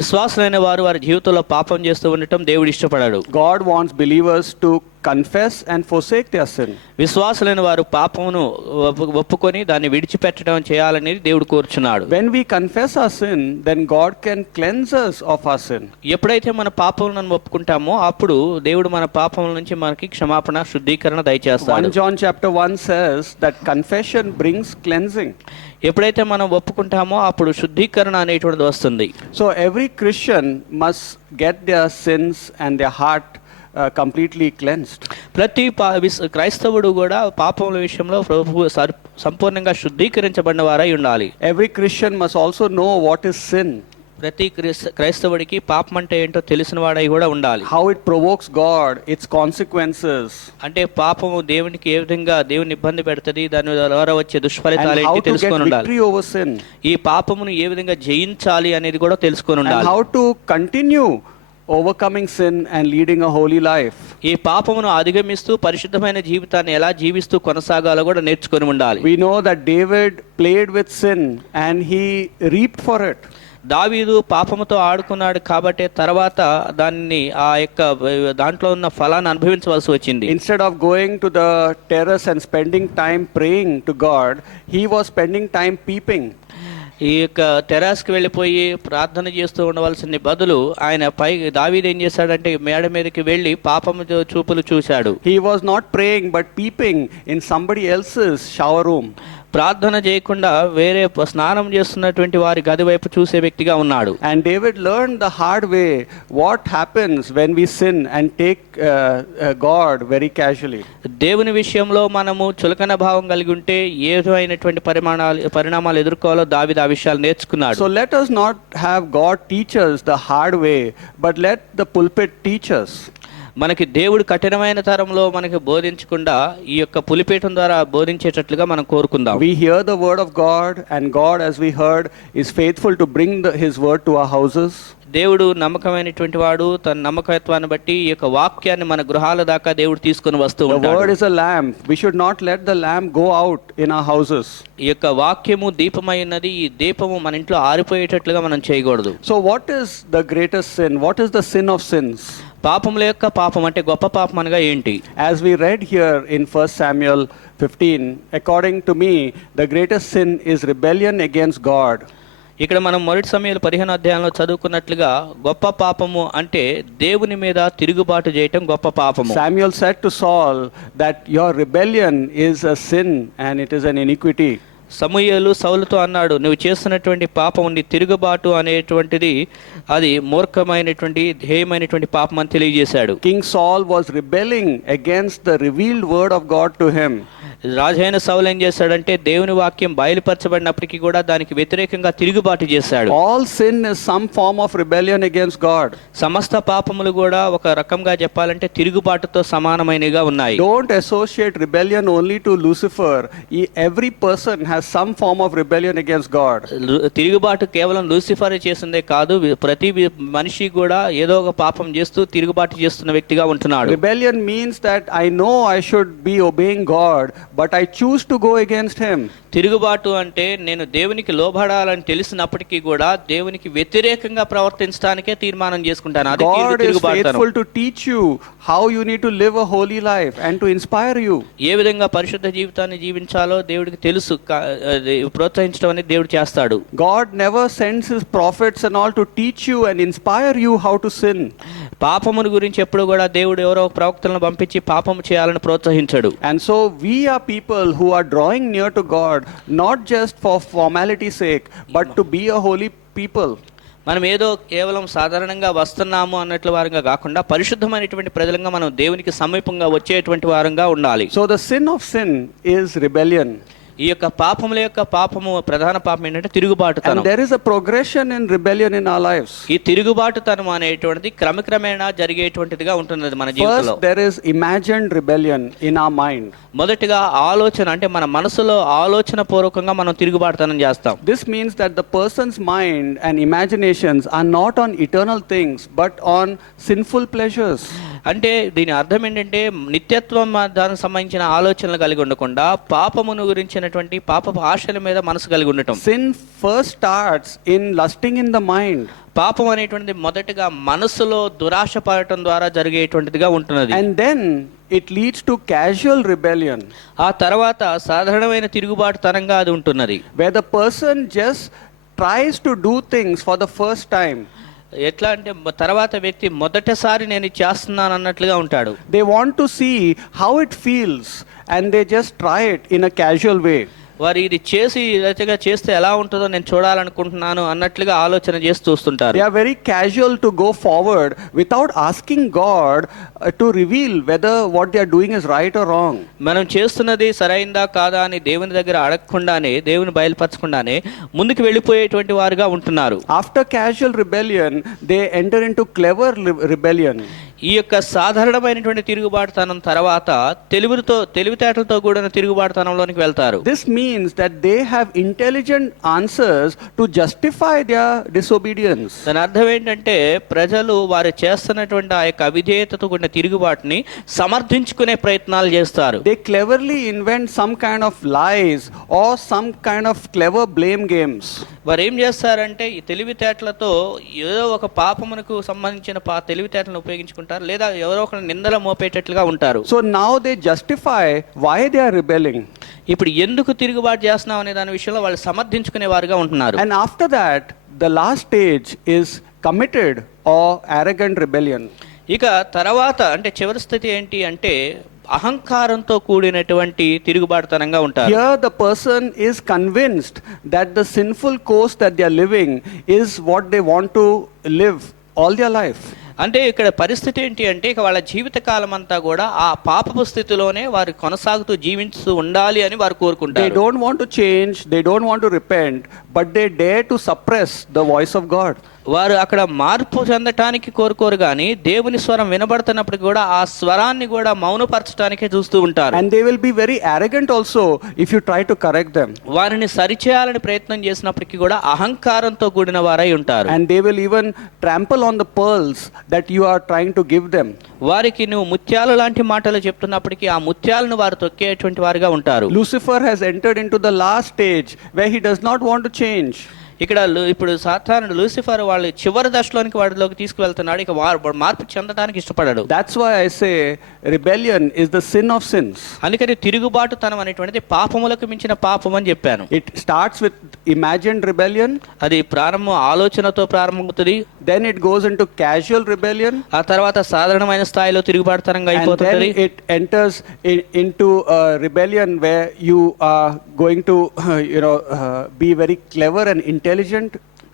విశ్వాసులైన వారు వారి జీవితంలో పాపం చేస్తూ ఉండటం దేవుడు ఇష్టపడాడు. God wants believers to confess and forsake their sin. విశ్వాసులైన వారు పాపమును ఒప్పుకొని దాన్ని విడిచిపెట్టడం చేయాలనేది దేవుడు కోరుచున్నాడు. When we confess our sin, then God can cleanse us of our sin. ఎప్పుడైతే మన పాపములను ఒప్పుకుంటామో అప్పుడు దేవుడు మన పాపముల నుంచి మనకి క్షమాపణ, శుద్ధీకరణ దయచేస్తాడు. 1 John chapter 1 says that confession brings cleansing. ఎప్పుడైతే మనం ఒప్పుకుంటామో అప్పుడు శుద్ధీకరణ అనేటువంటిది వస్తుంది. So every Christian must get their sins and their heart completely cleansed. ప్రతి క్రైస్తవుడు కూడా పాపముల విషయంలో సంపూర్ణంగా శుద్ధీకరించబడిన వారై ఉండాలి. Every Christian must also know what is sin. ప్రతి క్రైస్తవుడికి పాపం అంటే ఏంటో తెలిసిన వాడై కూడా ఉండాలి. How it provokes God, its consequences. అంటే పాపము దేవునికి ఏ విధంగా దేవుని ఇబ్బంది పెడుతుంది, దాని ద్వారా వచ్చే దుష్ఫలితాలు And how ఏంటి to తెలుసుకొని get ఉండాలి. victory over sin. ఈ పాపమును ఏ విధంగా జయించాలి అనేది కూడా తెలుసుకొని And ఉండాలి. how to continue overcoming sin and leading a holy life. ఈ పాపమును అధిగమిస్తూ పరిశుద్ధమైన జీవితాన్ని ఎలా జీవిస్తూ కొనసాగాలో కూడా నేర్చుకొని ఉండాలి. We know that David played with sin and he reaped for it. దావీదు పాపముతో ఆడుకున్నాడు కాబట్టి తర్వాత దాంట్లో ఉన్న ఫలాన్ని అనుభవించవలసి వచ్చింది. Instead of going to the terrace and spending time praying to God, he was spending time peeping. ఈ యొక్క టెరాస్కి వెళ్ళిపోయి ప్రార్థన చేస్తూ ఉండవలసిన బదులు ఆయన దావీదు ఏం చేశాడంటే మేడ మీదకి వెళ్ళి పాపము చూపులు చూశాడు. He was not praying but peeping in somebody else's shower room. ప్రార్థన చేయకుండా వేరే స్నానం చేస్తున్నటువంటి వారి గది వైపు చూసే వ్యక్తిగా ఉన్నాడు. And David learned the hard way what happens when we sin and take God very casually. దేవుని విషయంలో మనము చులకన భావం కలిగి ఉంటే ఏమైనటువంటి పరిణామాలు ఎదుర్కోవాలో దావీదు ఆ విషయాలు నేర్చుకున్నాడు. So let us not have God teach us the hard way, but let the pulpit teach us. మనకి దేవుడు కఠినమైన తరంలో మనకి బోధించకుండా ఈ యొక్క పులిపీఠం ద్వారా బోధించేటట్లుగా మనం కోరుకుందాం. We hear the word of God, and God, as we heard, is faithful to bring his word to our houses. దేవుడు నమ్మకమైనటువంటి వాడు. తన నమ్మకత్వాన్ని బట్టి ఈ యొక్క వాక్యాన్ని మన గృహాల దాకా దేవుడు తీసుకొని వస్తూ The ఉంటాడు. word is a lamp. We should not let the lamp go out in our houses. ఈ యొక్క వాక్యము దీపమై ఉన్నది. ఈ దీపము మన ఇంట్లో ఆరిపోయేటట్లుగా మనం చేయకూడదు. So what is the greatest sin? What is the sin of sins? పాపముల యొక్క పాపం అంటే గొప్ప పాపం అనగా ఏంటి? As we read here in 1 Samuel 15, according to me, the greatest sin is rebellion against God. ఇక్కడ మనం మొదటి సమయాలు 15 అధ్యాయంలో చదువుకున్నట్లుగా గొప్ప పాపము అంటే దేవుని మీద తిరుగుబాటు చేయటం గొప్ప పాపము. Samuel said to Saul that your rebellion is a sin and it is an iniquity. సమూయేలు సౌలుతో అన్నాడు, నువ్వు చేస్తున్నటువంటి పాపం నీ తిరుగుబాటు అనేటువంటిది అది మూర్ఖమైనటువంటి ధ్యేయమైనటువంటి పాపం అని తెలియజేశాడు. King Saul was rebelling against the revealed word of God to him. రాజైన సౌలు ఏం చేశాడంటే దేవుని వాక్యం బయలుపరచబడినప్పటికీ కూడా దానికి వ్యతిరేకంగా తిరుగుబాటు చేశాడు. All sin is some form of rebellion against God. సమస్త పాపములు కూడా ఒక రకంగా చెప్పాలంటే తిరుగుబాటుతో సమానమైనగా ఉన్నాయి. Don't associate rebellion only to Lucifer. Every person has some form of rebellion against God. తిరుగుబాటు కేవలం లూసిఫర్ చేసిందే కాదు, ప్రతి మనిషి కూడా ఏదో ఒక పాపం చేస్తూ తిరుగుబాటు చేస్తున్న వ్యక్తిగా ఉంటున్నాడు. Rebellion means that I know I should be obeying God, but I choose to go against him. తిరుగుబాటు అంటే నేను దేవునికి లోబడాలని తెలిసినప్పటికీ కూడా దేవునికి వ్యతిరేకంగా ప్రవర్తించడానికే తీర్మానం చేసుకుంటాను. అది God is తిరుగుబాటు. faithful to teach you how you need to live a holy life and to inspire you. ఏ విధంగా పరిశుద్ధ జీవితాన్ని జీవించాలో దేవుడికి తెలుసు. ప్రోత్సహించడం అనేది దేవుడు చేస్తాడు. God never sends his prophets and all to teach you and inspire you how to sin. పాపమును గురించి ఎప్పుడు కూడా దేవుడు ఎవరో ప్రవక్తలను పంపించి పాపము చేయాలని ప్రోత్సహించడు. And so we are people who are drawing near to God, not just for formality's sake, but to be a holy people. మనం ఏదో కేవలం సాధారణంగా వస్తున్నాము అన్నట్లు వారంగా కాకుండా పరిశుద్ధమైనటువంటి ప్రజలంగా మనం దేవునికి సమీపంగా వచ్చేటువంటి వారంగా ఉండాలి. So the sin of sin is rebellion. ఈ యొక్క పాపముల యొక్క పాపము ప్రధాన పాపం ఏంటంటే తిరుగుబాటుతనం. And there is a progression in rebellion in our lives. ఈ తిరుగుబాటుతనం అనేటువంటిది క్రమక్రమేణా జరిగేటువంటిదిగా ఉంటున్నది మన జీవితంలో. First there is imagined rebellion in our mind. మొదటిగా ఆలోచన అంటే మన మనసులో ఆలోచన పూర్వకంగా మనం తిరుగుబాటుతనం చేస్తాం. This means that the person's mind and imaginations are not on eternal things but on sinful pleasures. అంటే దీని అర్థం ఏంటంటే నిత్యత్వం దానికి సంబంధించిన ఆలోచనలు కలిగి ఉండకుండా పాపమును గురించినటువంటి పాపపు ఆశల మీద మనసు కలిగి ఉండటం. Sin first starts in lusting in the mind. పాపం అనేటువంటిది మొదటగా మనసులో దురాశ పడటం ద్వారా జరిగేటువంటిదిగా ఉంటున్నది. And then it leads to casual rebellion. ఆ తర్వాత సాధారణమైన తిరుగుబాటుతనంగా అది ఉంటున్నది. Where the person just tries to do things for the first time. ఎట్లా అంటే తర్వాత వ్యక్తి మొదటిసారి నేను చేస్తున్నాను అన్నట్లుగా ఉంటాడు. They want to see how it feels and they just try it in a casual way. వారు ఇది చేసి రైతుగా చేస్తే ఎలా ఉంటుందో నేను చూడాలనుకుంటున్నాను అన్నట్లుగా ఆలోచన చేసి చూస్తుంటారు. They are very casual to go forward without asking God to reveal whether what they are doing is right or wrong. మనం చేస్తున్నది సరైందా కాదా అని దేవుని దగ్గర అడగకుండానే దేవుని బయలుపరచకుండానే ముందుకు వెళ్ళిపోయేటువంటి వారుగా ఉంటున్నారు. After casual rebellion, they enter into clever rebellion. ఈ యొక్క సాధారణమైనటువంటి తిరుగుబాటుతనం తర్వాత తెలివితేటలతో కూడిన తిరుగుబాటుతనంలోనికి వెళ్తారు. This means that they have intelligent answers to justify their disobedience. దాని అర్థం ఏంటంటే ప్రజలు వారు చేస్తున్నటువంటి ఆ యొక్క అవిధేయతతో కూడిన తిరుగుబాటుని సమర్థించుకునే ప్రయత్నాలు చేస్తారు. They cleverly invent some kind of lies or some kind of clever blame games. వారు ఏం చేస్తారంటే ఈ తెలివితేటలతో ఏదో ఒక పాపమునకు సంబంధించిన తెలివితేటలను ఉపయోగించుకుంటారు, లేదా ఎవరో ఒక నిందల మోపేటట్లుగా ఉంటారు. So now they justify why they are rebelling. ఇప్పుడు ఎందుకు తిరుగుబాటు చేస్తున్నాం అనే దాని విషయంలో వాళ్ళు సమర్థించుకునే వారుగా ఉంటున్నారు. And after that, the last stage is committed or arrogant rebellion. ఇక తర్వాత అంటే చివరి స్థితి ఏంటి అంటే అహంకారంతో కూడినటువంటి తిరుగుబాటుతనంగా ఉంటారు. Here the person is convinced that the sinful course that they are living is what they want to live all their life. అంటే ఇక్కడ పరిస్థితి ఏంటి అంటే ఇక వాళ్ళ జీవిత కాలం అంతా కూడా ఆ పాపపు స్థితిలోనే వారు కొనసాగుతూ జీవిస్తూ ఉండాలి అని వారు They కోరుకుంటారు. don't want to change, they don't want to repent, but they dare to suppress the voice of God. వారు అక్కడ మార్పు చెందటానికి కోరుకోరు కానీ దేవుని స్వరం వినబడుతున్నప్పుడు కూడా ఆ స్వరాన్ని కూడా మౌనపరచడానికే చూస్తూ ఉంటారు. And they will be very arrogant also if you try to correct them. వారిని సరిచేయాలని ప్రయత్నం చేసినప్పటికీ కూడా అహంకారంతో కూడిన వారై ఉంటారు. And they will even trample on the pearls that you are trying to give them. వారికి నువ్వు ముత్యాలు లాంటి మాటలు చెప్తున్నప్పటికీ ఆ ముత్యాలను వారు తొక్కేటువంటి వారుగా ఉంటారు. Lucifer has entered into the last stage where he does not want to change. ఇక్కడ ఇప్పుడు సాతానుడు లూసిఫర్ వాళ్ళు చివరి దశలోనికి వాడిలోకి తీసుకువెళ్తున్నాడు. ఇక మార్పు చెందడానికి ఇష్టపడాడు. That's why I say rebellion is the sin of sins. అందుకని తిరుగుబాటుతనం అనేటువంటిది పాపములకు మించిన పాపం అని చెప్పాను. It starts with imagined rebellion, అది ఆలోచనతో ప్రారంభమవుతుంది. then it goes into casual rebellion, ఆ తర్వాత సాధారణమైన స్థాయిలో తిరుగుబాటుతనంగా and then అయిపోతుంది. it enters into a rebellion where you are going to be very clever and intelligent,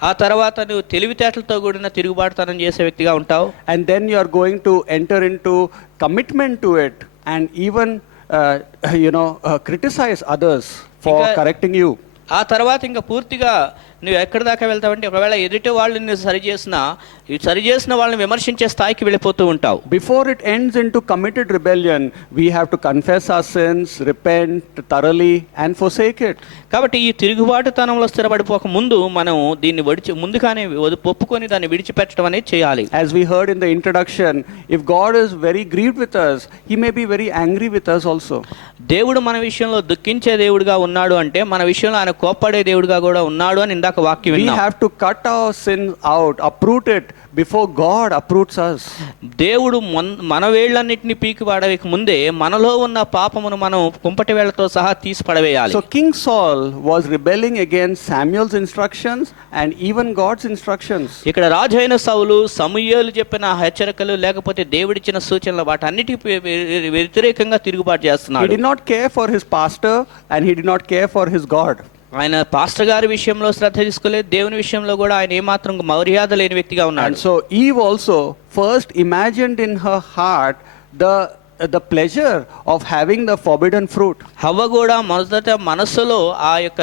ఆ తర్వాత నువ్వు తెలివితేటలతో కూడిన తిరుగుబాటుతనం చేసే వ్యక్తిగా ఉంటావు. and then you are going to enter into commitment to it and even criticize others for Because- correcting you. ఆ తర్వాత ఇంకా పూర్తిగా నువ్వు ఎక్కడి దాకా వెళ్తావంటే ఒకవేళ ఎదుటి వాళ్ళని సరిచేసిన వాళ్ళని విమర్శించే స్థాయికి వెళ్ళిపోతూ ఉంటావు. Before it ends into committed rebellion, we have to confess our sins, repent thoroughly and forsake it. కాబట్టి ఈ తిరుగుబాటుతనంలో స్థిరపడిపోక ముందు మనం దీన్ని ముందుగానే ఒప్పుకొని దాన్ని విడిచిపెట్టడం అనేది చేయాలి. As we heard in the introduction, if God is very grieved with us, he may be very angry with us also. దేవుడు మన విషయంలో దుఃఖించే దేవుడిగా ఉన్నాడు అంటే మన విషయంలో ఆయన కోప్పడే దేవుడిగా కూడా ఉన్నాడు అని ఇందాక వాక్యం We విన్నాం. have to cut our sins out, uproot it before God uproots us. దేవుడు మన వేళ్ళన్నిటిని పీకి పడవేక ముందే మనలో ఉన్న పాపమును మనం కుంపటి వేళ్లతో సహా తీసి పడవేయాలి. So King Saul was rebelling against Samuel's instructions and even God's instructions. ఇక్కడ రాజు అయిన సౌలు సమూయేలు చెప్పిన హెచ్చరికలు లేకపోతే దేవుడిచ్చిన సూచనలు వాటన్నిటికి వ్యతిరేకంగా తిరుగుబాటు He చేస్తున్నాడు. did not care for his pastor and he did not care for his God. ఆయన పాస్టర్ గారి విషయంలో శ్రద్ధ తీసుకోలేదు. దేవుని విషయంలో కూడా ఆయన ఏమాత్రం మర్యాద లేని వ్యక్తిగా And ఉన్నాడు. so Eve also first imagined in her heart the pleasure of having the forbidden fruit. హవ్వ కూడా మొదట మనస్సులో ఆ యొక్క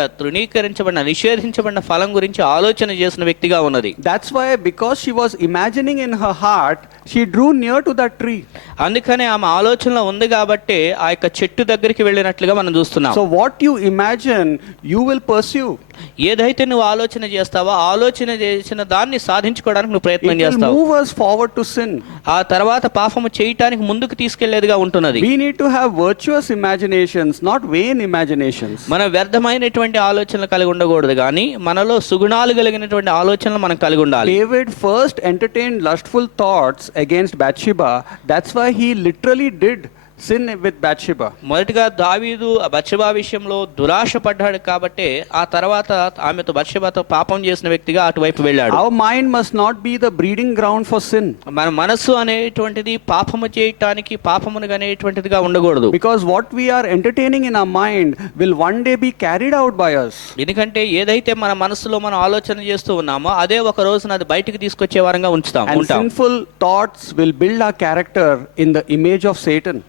నిషేధించబడిన ఫలం గురించి ఆలోచన చేసిన వ్యక్తిగా ఉన్నది. That's why, because she was imagining in her heart, she drew near to that tree. అందుకనే ఆమె ఆలోచనలో ఉంది కాబట్టి ఆ యొక్క చెట్టు దగ్గరికి వెళ్ళినట్లుగా మనం చూస్తున్నాం. So what you imagine, you will pursue. ఏదైతే నువ్వు ఆలోచన చేస్తావో ఆలోచన చేసిన దాన్ని సాధించుకోవడానికి నువ్వు It ప్రయత్నం will చేస్తావు. move us forward to sin. ఆ తర్వాత పాపము చేయటానికి ముందుకు తీసుకెళ్లేదిగా ఉంటున్నది. We need to have virtuous imaginations, not vain imaginations. మనం వ్యర్థమైనటువంటి ఆలోచనలు కలిగి ఉండకూడదు కానీ మనలో సుగుణాలు కలిగినటువంటి ఆలోచనలు మనం కలిగి ఉండాలి. David first entertained lustful thoughts against Bathsheba. That's why he literally did sin with Bathsheba. మొదటిగా దావీదు బత్షెబా విషయంలో దురాశ పడ్డాడు కాబట్టి ఆ తర్వాత ఆమెతో బత్షెబాతో పాపం చేసిన వ్యక్తిగా అటువైపు వెళ్ళాడు. Our mind must not be the breeding ground for sin. మన మనస్సు అనేటువంటిది పాపము చేయటానికి పాపమును అనేటువంటిదిగా ఉండకూడదు. Because what we are entertaining in our mind will one day be carried out by us. ఎందుకంటే ఏదైతే మన మనస్సులో మనం ఆలోచన చేస్తూ ఉన్నామో అదే ఒక రోజున అది బయటికి తీసుకొచ్చే వారంగా And ఉంటాం. sinful thoughts will build our character in the image of Satan.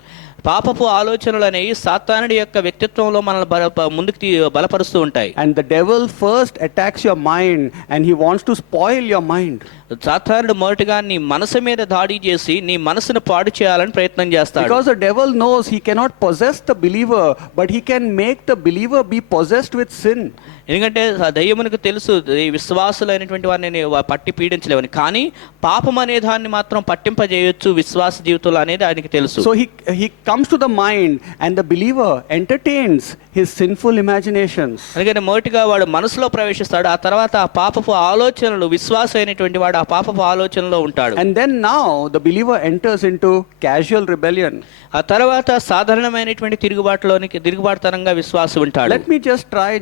పాపపు ఆలోచనలు అనేవి సాతానుడి యొక్క వ్యక్తిత్వంలో మనల్ని ముందుకు బలపరుస్తూ ఉంటాయి. And the devil first attacks your mind and he wants to spoil your mind. సాతానుడు మొదటిగా నీ మనసు మీద దాడి చేసి నీ మనసును పాడు చేయాలని ప్రయత్నం చేస్తాడు. Because the devil knows he cannot possess the believer, but he can make the believer be possessed with sin. ఎందుకంటే దయ్యమునకు తెలుసు ఈ విశ్వాసులైనటువంటి వారిని పట్టి పీడించలేవని, కానీ పాపం అనే దాన్ని మాత్రం పట్టింపజేయొచ్చు విశ్వాస జీవితంలో అనేది ఆయనకి తెలుసు. So he comes to the mind and the believer entertains his sinful imaginations. అందుకని మొదటిగా వాడు మనసులో ప్రవేశిస్తాడు, ఆ తర్వాత ఆ పాపపు ఆలోచనలు విశ్వాసం అయినటువంటి వాడు ఆ పాపపు ఆలోచనలో ఉంటాడు. And then now the believer enters into casual rebellion. ఆ తర్వాత సాధారణమైనటువంటి తిరుగుబాటుతనంగా విశ్వాసం ఉంటాడు. Let me just try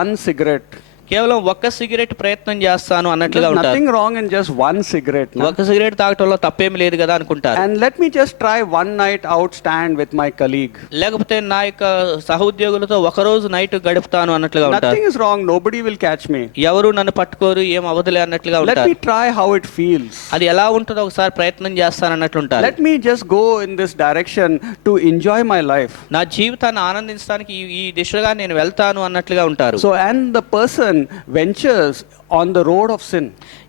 one cigarette. కేవలం ఒక్క సిగరెట్ ప్రయత్నం చేస్తాను అన్నట్లుగా There's ఉంటారు. nothing wrong in just one cigarette. No? ఒక సిగరెట్ తాగటంలో తప్పేమి లేదు కదా అనుకుంటారు. And let me just try one night out stand with my colleague. లేకపోతే నా యొక్క సహోద్యోగులతో ఒక రోజు నైట్ గడుపుతాను అన్నట్లుగా ఉంటారు. Nothing is wrong. Nobody will catch me. ఎవరు నన్ను పట్టుకోరు, ఏం అవదులే అన్నట్లుగా Let ఉంటారు. me try how it feels. అది ఎలా ఉంటుందో ఒకసారి ప్రయత్నం చేస్తాను అన్నట్లుంటారు. Let me just go in this direction to enjoy my life. నా జీవితాన్ని ఆనందించడానికి ఈ దిశగా నేను వెళ్తాను అన్నట్లుగా ఉంటారు. So, and the person ventures on the road of sin.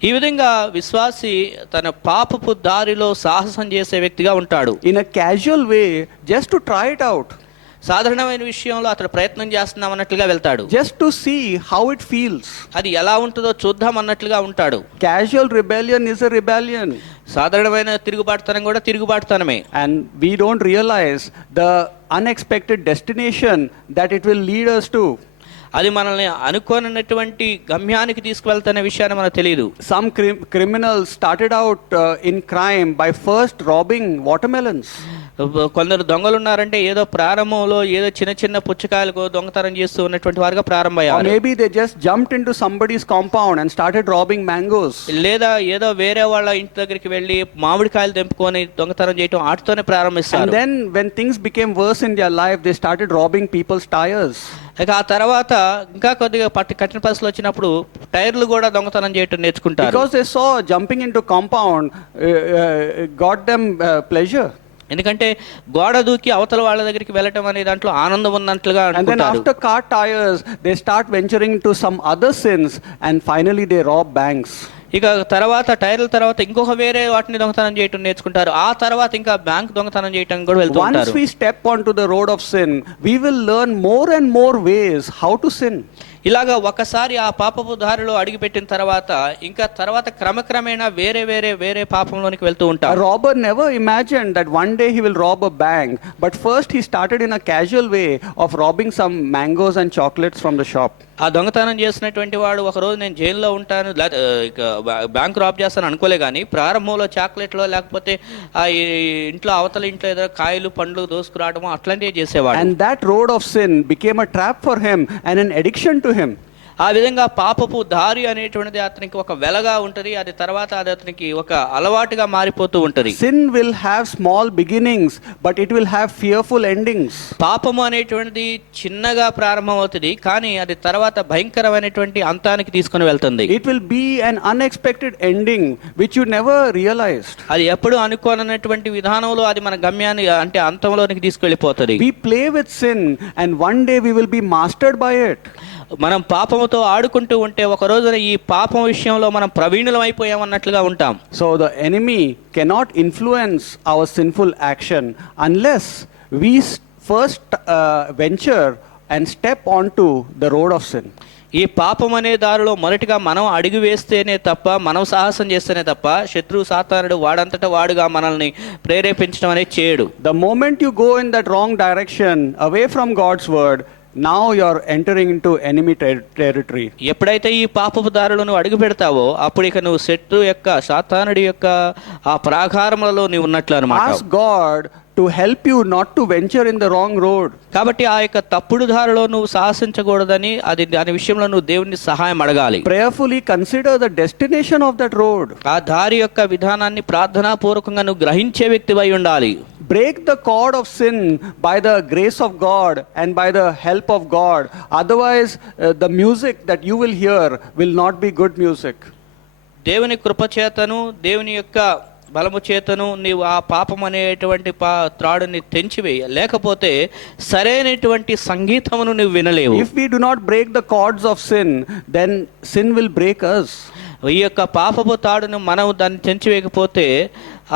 ఈ విధంగా విశ్వాసి తన పాపపు దారిలో సాహసం చేసే వ్యక్తిగా ఉంటాడు. In a casual way, just to try it out. సాధారణమైన విషయంలో అతడు ప్రయత్నం చేస్తున్నాం అన్నట్లుగా వెళ్తాడు. Just to see how it feels. అది ఎలా ఉంటుందో చూద్దాం అన్నట్లుగా ఉంటాడు. Casual rebellion is a rebellion. సాధారణమైన తిరుగుబాటుతనం కూడా తిరుగుబాటుతనమే. And we don't realize the unexpected destination that it will lead us to. అది మనల్ని అనుకోనటువంటి గమ్యానికి తీసుకువెళ్తున్న విషయాన్ని మనకు తెలియదు. Some criminals started out in crime by first robbing watermelons. కొందరు దొంగలు ఉన్నారంటే ఏదో ప్రారంభంలో ఏదో చిన్న చిన్న పుచ్చకాయలకు దొంగతనం చేస్తూ ఉన్నటువంటి వారుగా Or ప్రారంభమయ్యారు. maybe they just jumped into somebody's compound and started robbing mangoes. లేదా ఏదో వేరే వాళ్ళ ఇంటి దగ్గరికి వెళ్ళి మామిడికాయలు తెంపుకొని దొంగతనం చేయటం ఆటతోనే And ప్రారంభిస్తారు. then when things became worse in their life, they started robbing people's tires. ఇక ఆ తర్వాత ఇంకా కొద్దిగా కఠిన పరిస్థితులు వచ్చినప్పుడు టైర్లు కూడా దొంగతనం చేయటం నేర్చుకుంటారు. Because they saw jumping into compound got them pleasure. ఎందుకంటే గోడ దూకి అవతల వాళ్ళ దగ్గరికి వెళ్ళటం అనే దాంట్లో ఆనందం ఉన్నట్లుగా And then అనుకుంటారు. after car tires, they start venturing into some other sins and finally they rob banks. ఇక తర్వాత టైర్ల తర్వాత ఇంకొక వేరే వాటిని దొంగతనం చేయటం నేర్చుకుంటారు. ఆ తర్వాత ఇంకా బ్యాంక్ దొంగతనం చేయటం కూడా వెళ్తూ Once ఉంటారు. we step onto the road of sin, we will learn more and more ways how to sin. ఇలాగా ఒకసారి ఆ పాపపు దారిలో అడుగుపెట్టిన తర్వాత ఇంకా తర్వాత క్రమక్రమేణా వేరే పాపంలోనికి వెళ్తూ A ఉంటారు. robber never imagined that one day he will rob a bank, but first he started in a casual way of robbing some mangoes and chocolates from the shop. ఆ దొంగతనం చేసినటువంటి వాడు ఒక రోజు నేను జైల్లో ఉంటాను ఇక బ్యాంక్ రాబ్ చేస్తాను అనుకోలే కానీ ప్రారంభంలో చాక్లెట్లో లేకపోతే ఆ ఇంట్లో అవతల ఇంట్లో ఏదో కాయలు పండ్లు దోసుకురావడము అట్లాంటివి చేసేవాడు. And that road of sin became a trap for him and an addiction to him. ఆ విధంగా పాపపు దారి అనేటువంటిది అతనికి ఒక వెలగా ఉంటుంది. అది తర్వాత అది అతనికి ఒక అలవాటుగా మారిపోతూ ఉంటుంది. Sin will have small beginnings, but it will have fearful endings. పాపము అనేటువంటిది చిన్నగా ప్రారంభం అవుతుంది, కానీ అది తర్వాత భయంకరమైనటువంటి అంతానికి తీసుకుని వెళ్తుంది. It will be an unexpected ending which you never realized. అది ఎప్పుడు అనుకోనటువంటి విధానంలో అది మన గమ్యాన్ని అంటే అంతంలోనికి తీసుకెళ్ళిపోతుంది. We play with sin and one day we will be mastered by it. మనం పాపముతో ఆడుకుంటూ ఉంటే ఒక రోజున ఈ పాపం విషయంలో మనం ప్రవీణులం అయిపోయామన్నట్లుగా ఉంటాం. So the enemy cannot influence our sinful action unless we first venture and step onto the road of sin. ఈ పాపం అనే దారిలో మొదటిగా మనం అడుగు వేస్తేనే తప్ప, మనం సాహసం చేస్తేనే తప్ప శత్రువు సాతానుడు వాడంతటా వాడుగా మనల్ని ప్రేరేపించడం అనేది చేయడు. The moment you go in that wrong direction away from God's word, now you are entering into enemy territory. ఎప్పుడైతే ఈ పాపపు దారిలో నువ్వు అడుగు పెడతావో అప్పుడు ఇక నువ్వు శత్రువు యొక్క సాతానుడి యొక్క ఆ ప్రాకారములలో నీవు ఉన్నట్లు అన్నమాట. Ask God to help you not to venture in the wrong road. కాబట్టి ఆ యొక్క తప్పుడు దారిలో నువ్వు సాహసించకూడదని దాని విషయంలో నువ్వు దేవుని సహాయం అడగాలి. Prayerfully consider the destination of that road. ఆ దారి యొక్క విధానాన్ని ప్రార్థనాపూర్వకంగా నువ్వు గ్రహించే వ్యక్తివై ఉండాలి. Break the cord of sin by the grace of God and by the help of God. Otherwise, the music that you will hear will not be good music. దేవుని కృపచేతను దేవుని యొక్క బలము చేతను నీవు ఆ పాపం అనేటువంటి త్రాడుని తెంచివేయ, లేకపోతే సరైనటువంటి సంగీతమును నువ్వు వినలేవు. If we do not break the cords of sin, then sin will break us. ఈ యొక్క పాపపు తాడును మనం దాన్ని తెంచివేయకపోతే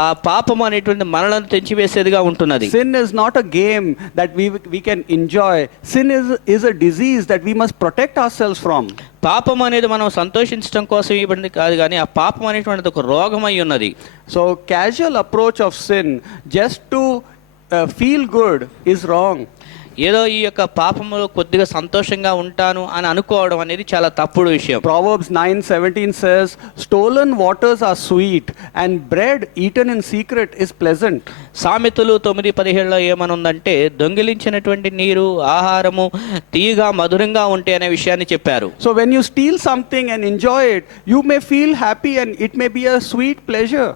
ఆ పాపం అనేటువంటి మనలను తెంచివేసేదిగా ఉంటున్నది. Sin is not a game that we can enjoy. Sin is a disease that we must protect ourselves from. పాపం అనేది మనం సంతోషించడం కోసం ఇవ్వబడింది కాదు, కానీ ఆ పాపం అనేటువంటిది ఒక రోగమై ఉన్నది. So casual approach of sin just to feel good is wrong. ఏదో ఈ యొక్క పాపములో కొద్దిగా సంతోషంగా ఉంటాను అని అనుకోవడం అనేది చాలా తప్పుడు విషయం. Proverbs 9:17 says, "Stolen waters are sweet, and bread eaten in secret is pleasant." సామెతలు 9:17లో ఏమనుందంటే దొంగిలించినటువంటి నీరు ఆహారము తీయగా మధురంగా ఉంటే అనే విషయాన్ని చెప్పారు. So when you steal something and enjoy it, you may feel happy and it may be a sweet pleasure.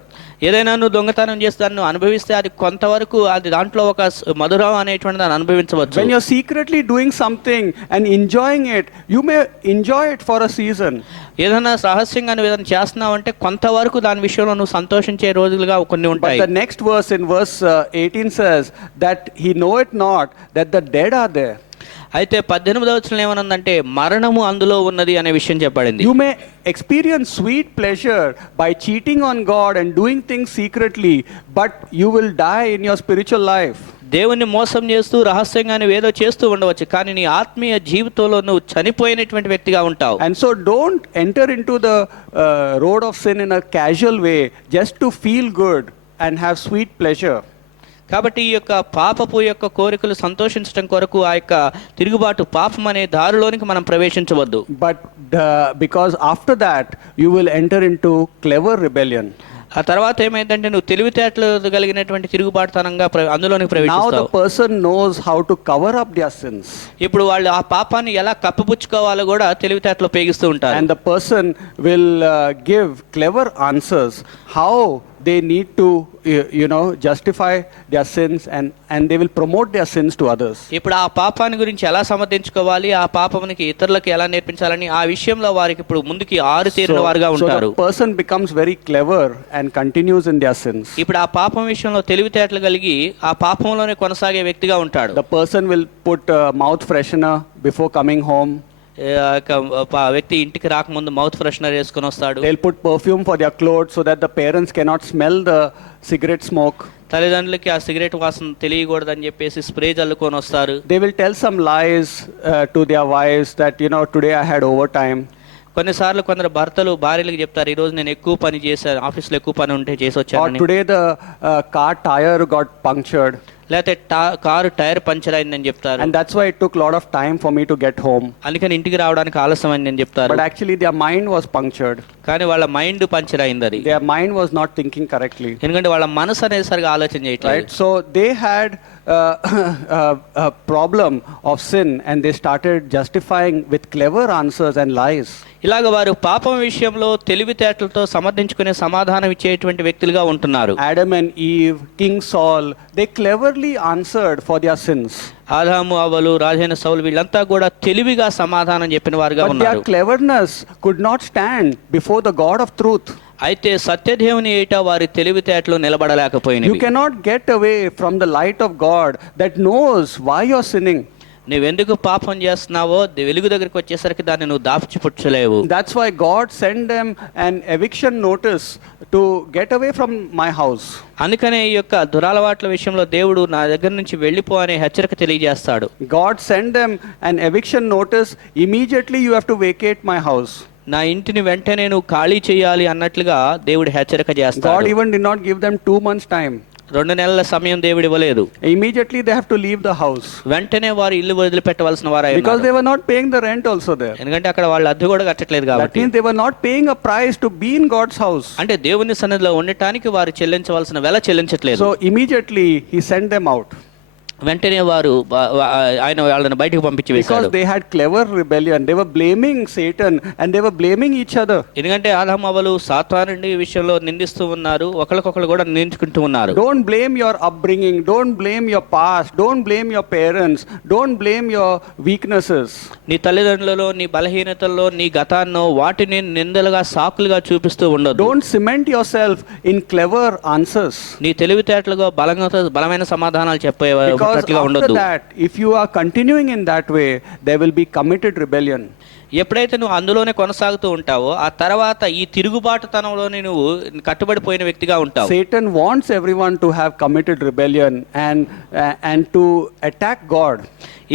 ఏదైనా నువ్వు దొంగతనం చేసి దాన్ని అనుభవిస్తే అది కొంతవరకు అది దాంట్లో ఒక మధురం అనేటువంటి దాన్ని అనుభవించవచ్చు. When you're secretly doing something and enjoying it, you may enjoy it for a season. ఏదైనా రహస్యంగా నువ్వు ఏదైనా చేస్తున్నావు అంటే కొంతవరకు దాని విషయంలో నువ్వు సంతోషించే రోజులుగా కొన్ని But ఉంటాయి. the next verse in verse 18 says that he knoweth not that the dead are there. అయితే 18వ వచనంలో ఏమనుందంటే మరణము అందులో ఉన్నది అనే విషయం చెప్పబడింది. You may experience sweet pleasure by cheating on God and doing things secretly, but you will die in your spiritual life. దేవుణ్ణి మోసం చేస్తూ రహస్యంగా నువ్వు ఏదో చేస్తూ ఉండవచ్చు, కానీ నీ ఆత్మీయ జీవితంలో నువ్వు చనిపోయినటువంటి వ్యక్తిగా ఉంటావు. And so don't enter into the road of sin in a casual way just to feel good and have sweet pleasure. కాబట్టి ఈ యొక్క పాపపు యొక్క కోరికలు సంతోషించడం కొరకు ఆ యొక్క తిరుగుబాటు పాపం అనే దారిలోనికి మనం ప్రవేశించవద్దు. But because after that you will enter into clever rebellion. ఆ తర్వాత ఏమైందంటే నువ్వు తెలివితేటలు కలిగినటువంటి తిరుగుబాటుతనంగా అందులోనికి Now the ప్రవేశిస్తావు. person knows how to cover up their sins. ఇప్పుడు వాళ్ళు ఆ పాపాన్ని ఎలా కప్పిపుచ్చుకోవాలో కూడా తెలివితేటలు ఉపయోగిస్తూ ఉంటారు. And the person will give clever answers how they need to justify their sins, and they will promote their sins to others. ఇప్పుడు ఆ పాపాన్ని గురించి ఎలా సమర్థించుకోవాలి, ఆ పాపానికి ఇతరులకు ఎలా నేర్పించాలని ఆ విషయంలో వారికి ఇప్పుడు ముందుకి ఆరుతేరిన వారుగా So ఉంటారు. the person becomes very clever and continues in their sins. ఇప్పుడు ఆ పాపం విషయంలో తెలివితేటలు కలిగి ఆ పాపంలోనే కొనసాగే వ్యక్తిగా ఉంటాడు. The person will put mouth freshener before coming home. ఆ వ్యక్తి ఇంటికి రాకముందు మౌత్ ఫ్రెషనర్ వేసుకొని వస్తాడు. They'll put perfume for their clothes so that the parents cannot smell the cigarette smoke. తల్లిదండ్రులకి ఆ సిగరెట్ వాసన తెలియకూడదని చెప్పేసి స్ప్రే చల్లుకొని వస్తారు. They will tell some lies to their wives that today I had overtime. కొన్నిసార్లు కొందరు భర్తలు భార్యలకు చెప్తారు, ఈ రోజు నేను ఎక్కువ పని చేశాను, ఆఫీస్లో ఎక్కువ పని ఉంటే చేసి Or వచ్చాను. today the car tire got punctured. లేకపోతే కారు టైర్ పంచర్ అయిందని చెప్తారు. And that's why it took a lot of time for me to get home. అందుకని ఇంటికి రావడానికి ఆలస్యం అయిందని చెప్తారు. But actually their mind was punctured. కానీ వాళ్ళ మైండ్ పంచర్ అయింది అది. Their mind was not thinking correctly. ఎందుకంటే వాళ్ళ మనసు అనేది సరిగా ఆలోచన చేయట్లేదు. Right? So they had a problem of sin, and they started justifying with clever answers and lies. ఇలాగ వారు పాపం విషయంలో తెలివితేటలతో సమర్థించుకునే సమాధానం ఇచ్చేటువంటి వ్యక్తులుగా ఉంటున్నారు. Adam and Eve, King Saul, they cleverly answered for their sins. ఆదాము అవ్వలు రాజైన సౌలు వీళ్ళంతా కూడా తెలివిగా సమాధానం చెప్పిన వారుగా But ఉన్నారు. their cleverness could not stand before the God of truth. అయితే సత్యదేవుని ఏట వారి తెలివితేటలు నిలబడలేకపోయినవి. You cannot get away from the light of God that knows why you're sinning. నువ్వెందుకు పాపం చేస్తున్నావో వెలుగు దగ్గరికి వచ్చేసరికి దాన్ని నువ్వు దాచిపుచ్చలేవు. That's why God sent them an eviction notice to get away from my house. అందుకనే ఈ యొక్క దురలవాట్ల విషయంలో దేవుడు నా దగ్గర నుంచి వెళ్ళిపో అనే హెచ్చరిక తెలియజేస్తాడు. God sent them an eviction notice, immediately you have to vacate my house. నా ఇంటిని వెంటనే నువ్వు ఖాళీ చేయాలి అన్నట్లుగా దేవుడు హెచ్చరిక God చేస్తాడు. even did not give them 2 months time. 2 నెలల సమయం దేవుడు ఇవ్వలేదు. Immediately they have to leave the house. వెంటనే వారు ఇల్లు వదిలిపెట్టవలసిన వారు Because they were not paying the rent also there. ఎందుకంటే అక్కడ వాళ్ళు అద్దె కూడా కట్టట్లేదు That కాబట్టి. means they were not paying a price to be in God's house. అంటే దేవుని సన్నిధిలో ఉండటానికి వారు చెల్లించవలసిన వెల చెల్లించట్లేదు. So immediately he sent them out. వెంటనే వారు ఆయన వాళ్ళని బయటకు పంపించి Because వేశాడు. they had clever rebellion. They were blaming Satan and they were blaming each other. ఎందుకంటే ఆదాము అవ్వలు సాతానుడి విషయంలో నిందిస్తూ ఉన్నారు, ఒకరికొకరు కూడా నిందించుకుంటూ ఉన్నారు. Don't blame your upbringing. Don't blame your past. Don't blame your parents. Don't blame your weaknesses. నీ తల్లిదండ్రులలో నీ బలహీనతల్లో నీ గతాన్నో వాటిని నిందలుగా సాకులుగా చూపిస్తూ ఉండదు. Don't cement yourself in clever answers. నీ తెలివితేటలుగా బలమైన సమాధానాలు Because చెప్పేటట్లుగా after ఉండొద్దు. that, if you are continuing in that way, there will be committed rebellion. ఎప్పుడైతే నువ్వు అందులోనే కొనసాగుతూ ఉంటావో ఆ తర్వాత ఈ తిరుగుబాటుతనంలోనే నువ్వు కట్టుబడిపోయిన వ్యక్తిగా ఉంటావు. Satan wants everyone to have committed rebellion and to attack God.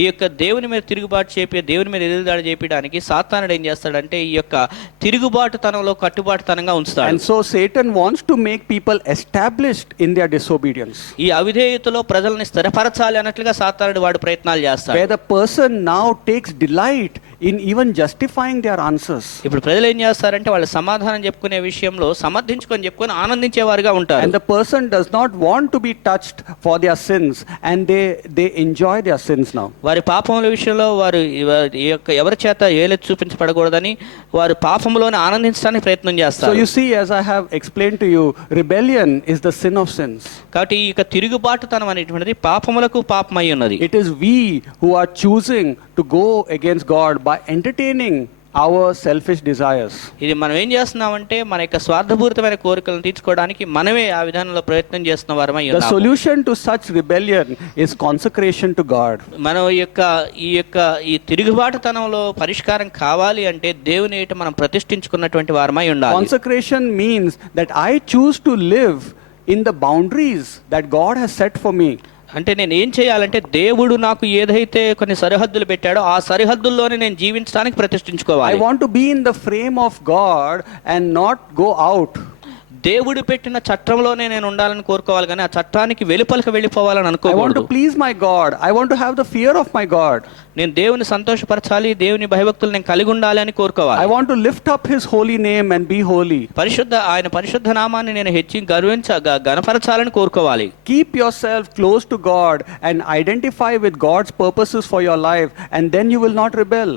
ఈ యొక్క దేవుని మీద తిరుగుబాటు చేపి దేవుని మీద ఎదురుదాడి చేయడానికి సాతానుడు ఏం చేస్తాడంటే ఈ యొక్క తిరుగుబాటుతనంలో కట్టుబాటుతనంగా ఉంచుతాడు. And so Satan wants to make people established in their disobedience. ఈ అవిధేయతలో ప్రజల్ని స్థిరపరచాలి అన్నట్లుగా సాతానుడు వాడు ప్రయత్నాలు చేస్తాడు. Where the person now takes delight in even justifying their answers. ఇప్పుడు ప్రజలు ఏం చేస్తారంటే వాళ్ళు సమాధానం చెప్పుకునే విషయంలో సమర్థించుకొని చెప్పుకొని ఉంటారు. And the person does not want to be touched for their sins, and they enjoy their sins now. వారి పాపముల విషయంలో వారు ఎవరి చేత ఏలెత్తి చూపించబడకూడదని వారు పాపములోనే ఆనందించడానికి ప్రయత్నం చేస్తారు. So you see, as I have explained to you, rebellion is the sin of sins. కాబట్టి ఈ యొక్క తిరుగుబాటుతనం అనేటువంటిది పాపములకు పాపమై ఉన్నది. It is we who are choosing to go against God by entertaining our selfish desires. ఇది మనం ఏం చేస్తున్నామంటే మన యొక్క స్వార్థపూరితమైన కోరికలను తీర్చుకోవడానికి మనమే ఆ విధానంలో ప్రయత్నం చేస్తున్న వారమై The ఉన్నాము. solution to such rebellion is consecration to God. మనం ఈ తిరుగుబాటుతనంలో పరిష్కారం కావాలి అంటే దేవుని ఎదుట మనం ప్రతిష్ఠించుకున్నటువంటి వారమై ఉండాలి. Consecration means that I choose to live in the boundaries that God has set for me. అంటే నేను ఏం చేయాలంటే దేవుడు నాకు ఏదైతే కొన్ని సరిహద్దులు పెట్టాడో ఆ సరిహద్దుల్లోనే నేను జీవించడానికి I ప్రతిష్ఠించుకోవాలి. want to be in the frame of God and not go out. దేవుడు పెట్టిన చట్టంలోనే నేను ఉండాలని కోరుకోవాలి కానీ ఆ చట్టానికి వెలుపలకు వెళ్ళిపోవాలని I want అనుకోకూడదు. to please my God. I want to have the fear of my God. నేను దేవుని సంతోషపరచాలి, దేవుని భయభక్తులు నేను కలిగి ఉండాలి అని I కోరుకోవాలి. want to lift up His holy name and be holy. ఆయన పరిశుద్ధ నామాన్ని నేను గణపరచాలని కోరుకోవాలి. Keep yourself close to God and identify with God's purposes for your life, and then you will not rebel.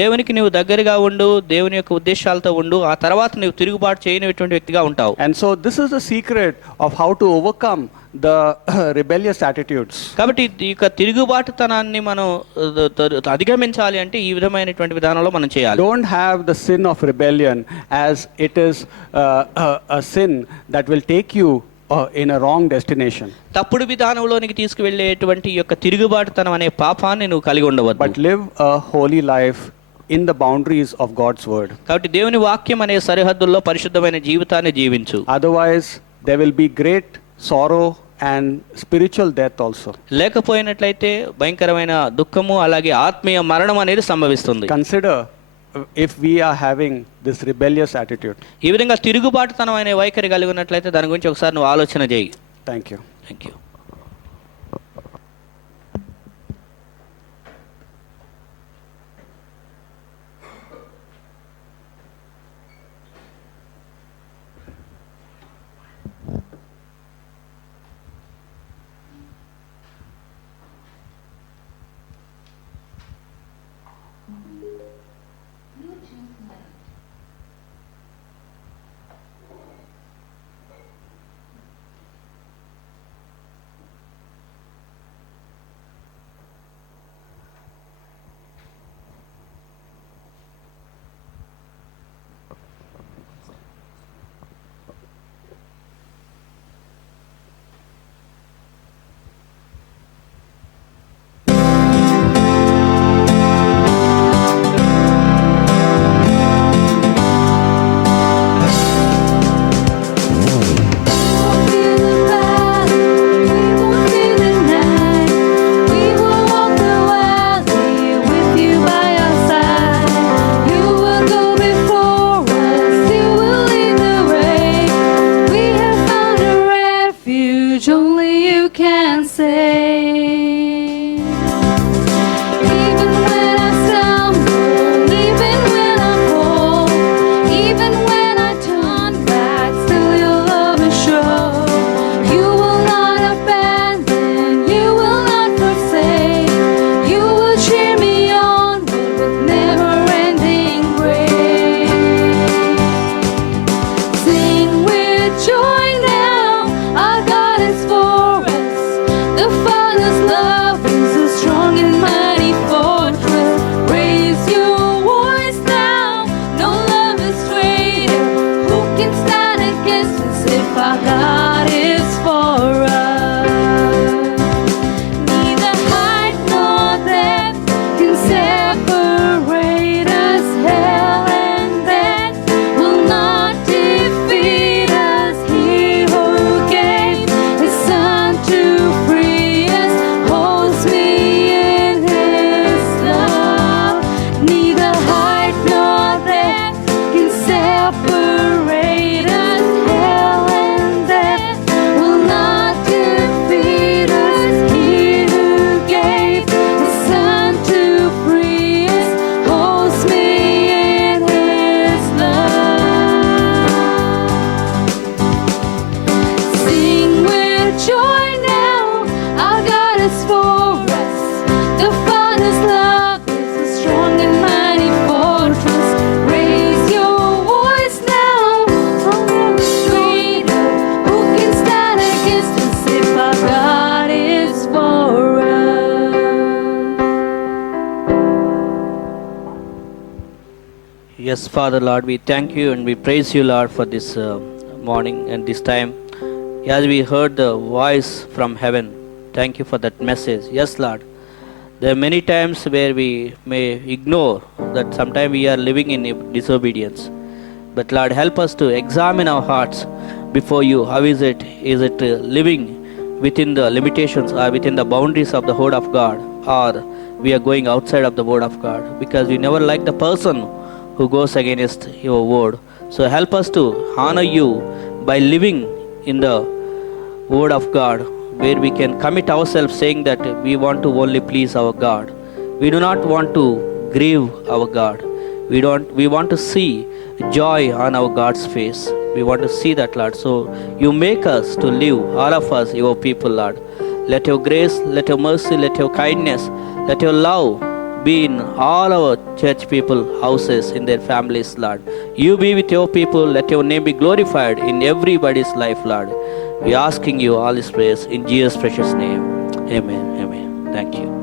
దేవునికి నీవు దగ్గరగా ఉండు, దేవుని యొక్క ఉద్దేశాలతో ఉండు, ఆ తర్వాత నీవు తిరుగుబాటు చేయనిటువంటి వ్యక్తిగా ఉంటావు. And so this is the secret of how to overcome the rebellious attitudes. కాబట్టి ఈ యొక్క తిరుగుబాటుతనాన్ని మనం అధిగమించాలి అంటే ఈ విధమైనటువంటి విధానంలో మనం చేయాలి. Don't have the sin of rebellion as it is a sin that will take you in a wrong destination. తప్పుడు విధానంలోనికి తీసుకువెళ్ళేటువంటి ఈ యొక్క తిరుగుబాటుతనం అనే పాపాన్ని నువ్వు కలిగి ఉండవద్దు. But live a holy life in the boundaries of God's word. కాబట్టి దేవుని వాక్యం అనే సరిహద్దుల్లో పరిశుద్ధమైన జీవితాన్ని జీవించు. Otherwise there will be great sorrow and spiritual death also. లేకపోయినట్లయితే భయంకరమైన దుఃఖము అలాగే ఆత్మీయ మరణం అనేది సంభవిస్తుంది. Consider if we are having this rebellious attitude. ఈ విధంగా తిరుగుబాటుతనం అనే వైఖరి కలిగి ఉన్నట్లయితే దాని గురించి ఒకసారి నువ్వు ఆలోచన చేయి. Thank you. Thank you. Joy now, our God is for us. The Father's love. Yes, Father, Lord, we thank you and we praise you, Lord, for this morning and this time. As we heard the voice from heaven, thank you for that message. Yes, Lord. There are many times where we may ignore that sometimes we are living in disobedience. But Lord, help us to examine our hearts before you. How is it? Is it living within the limitations or within the boundaries of the word of God, or we are going outside of the word of God? Because we never like the person who goes against your word. So help us to honor you by living in the word of God, where we can commit ourselves saying that we want to only please our God. We do not want to grieve our God. We want to see joy on our God's face. We want to see that, Lord. So you make us to live, all of us, your people, Lord. Let your grace, let your mercy, let your kindness, let your love be in all our church people houses, in their families, Lord. You be with your people. Let your name be glorified in everybody's life, Lord. We are asking you all these prayers in Jesus' precious name. Amen. Amen. Thank you.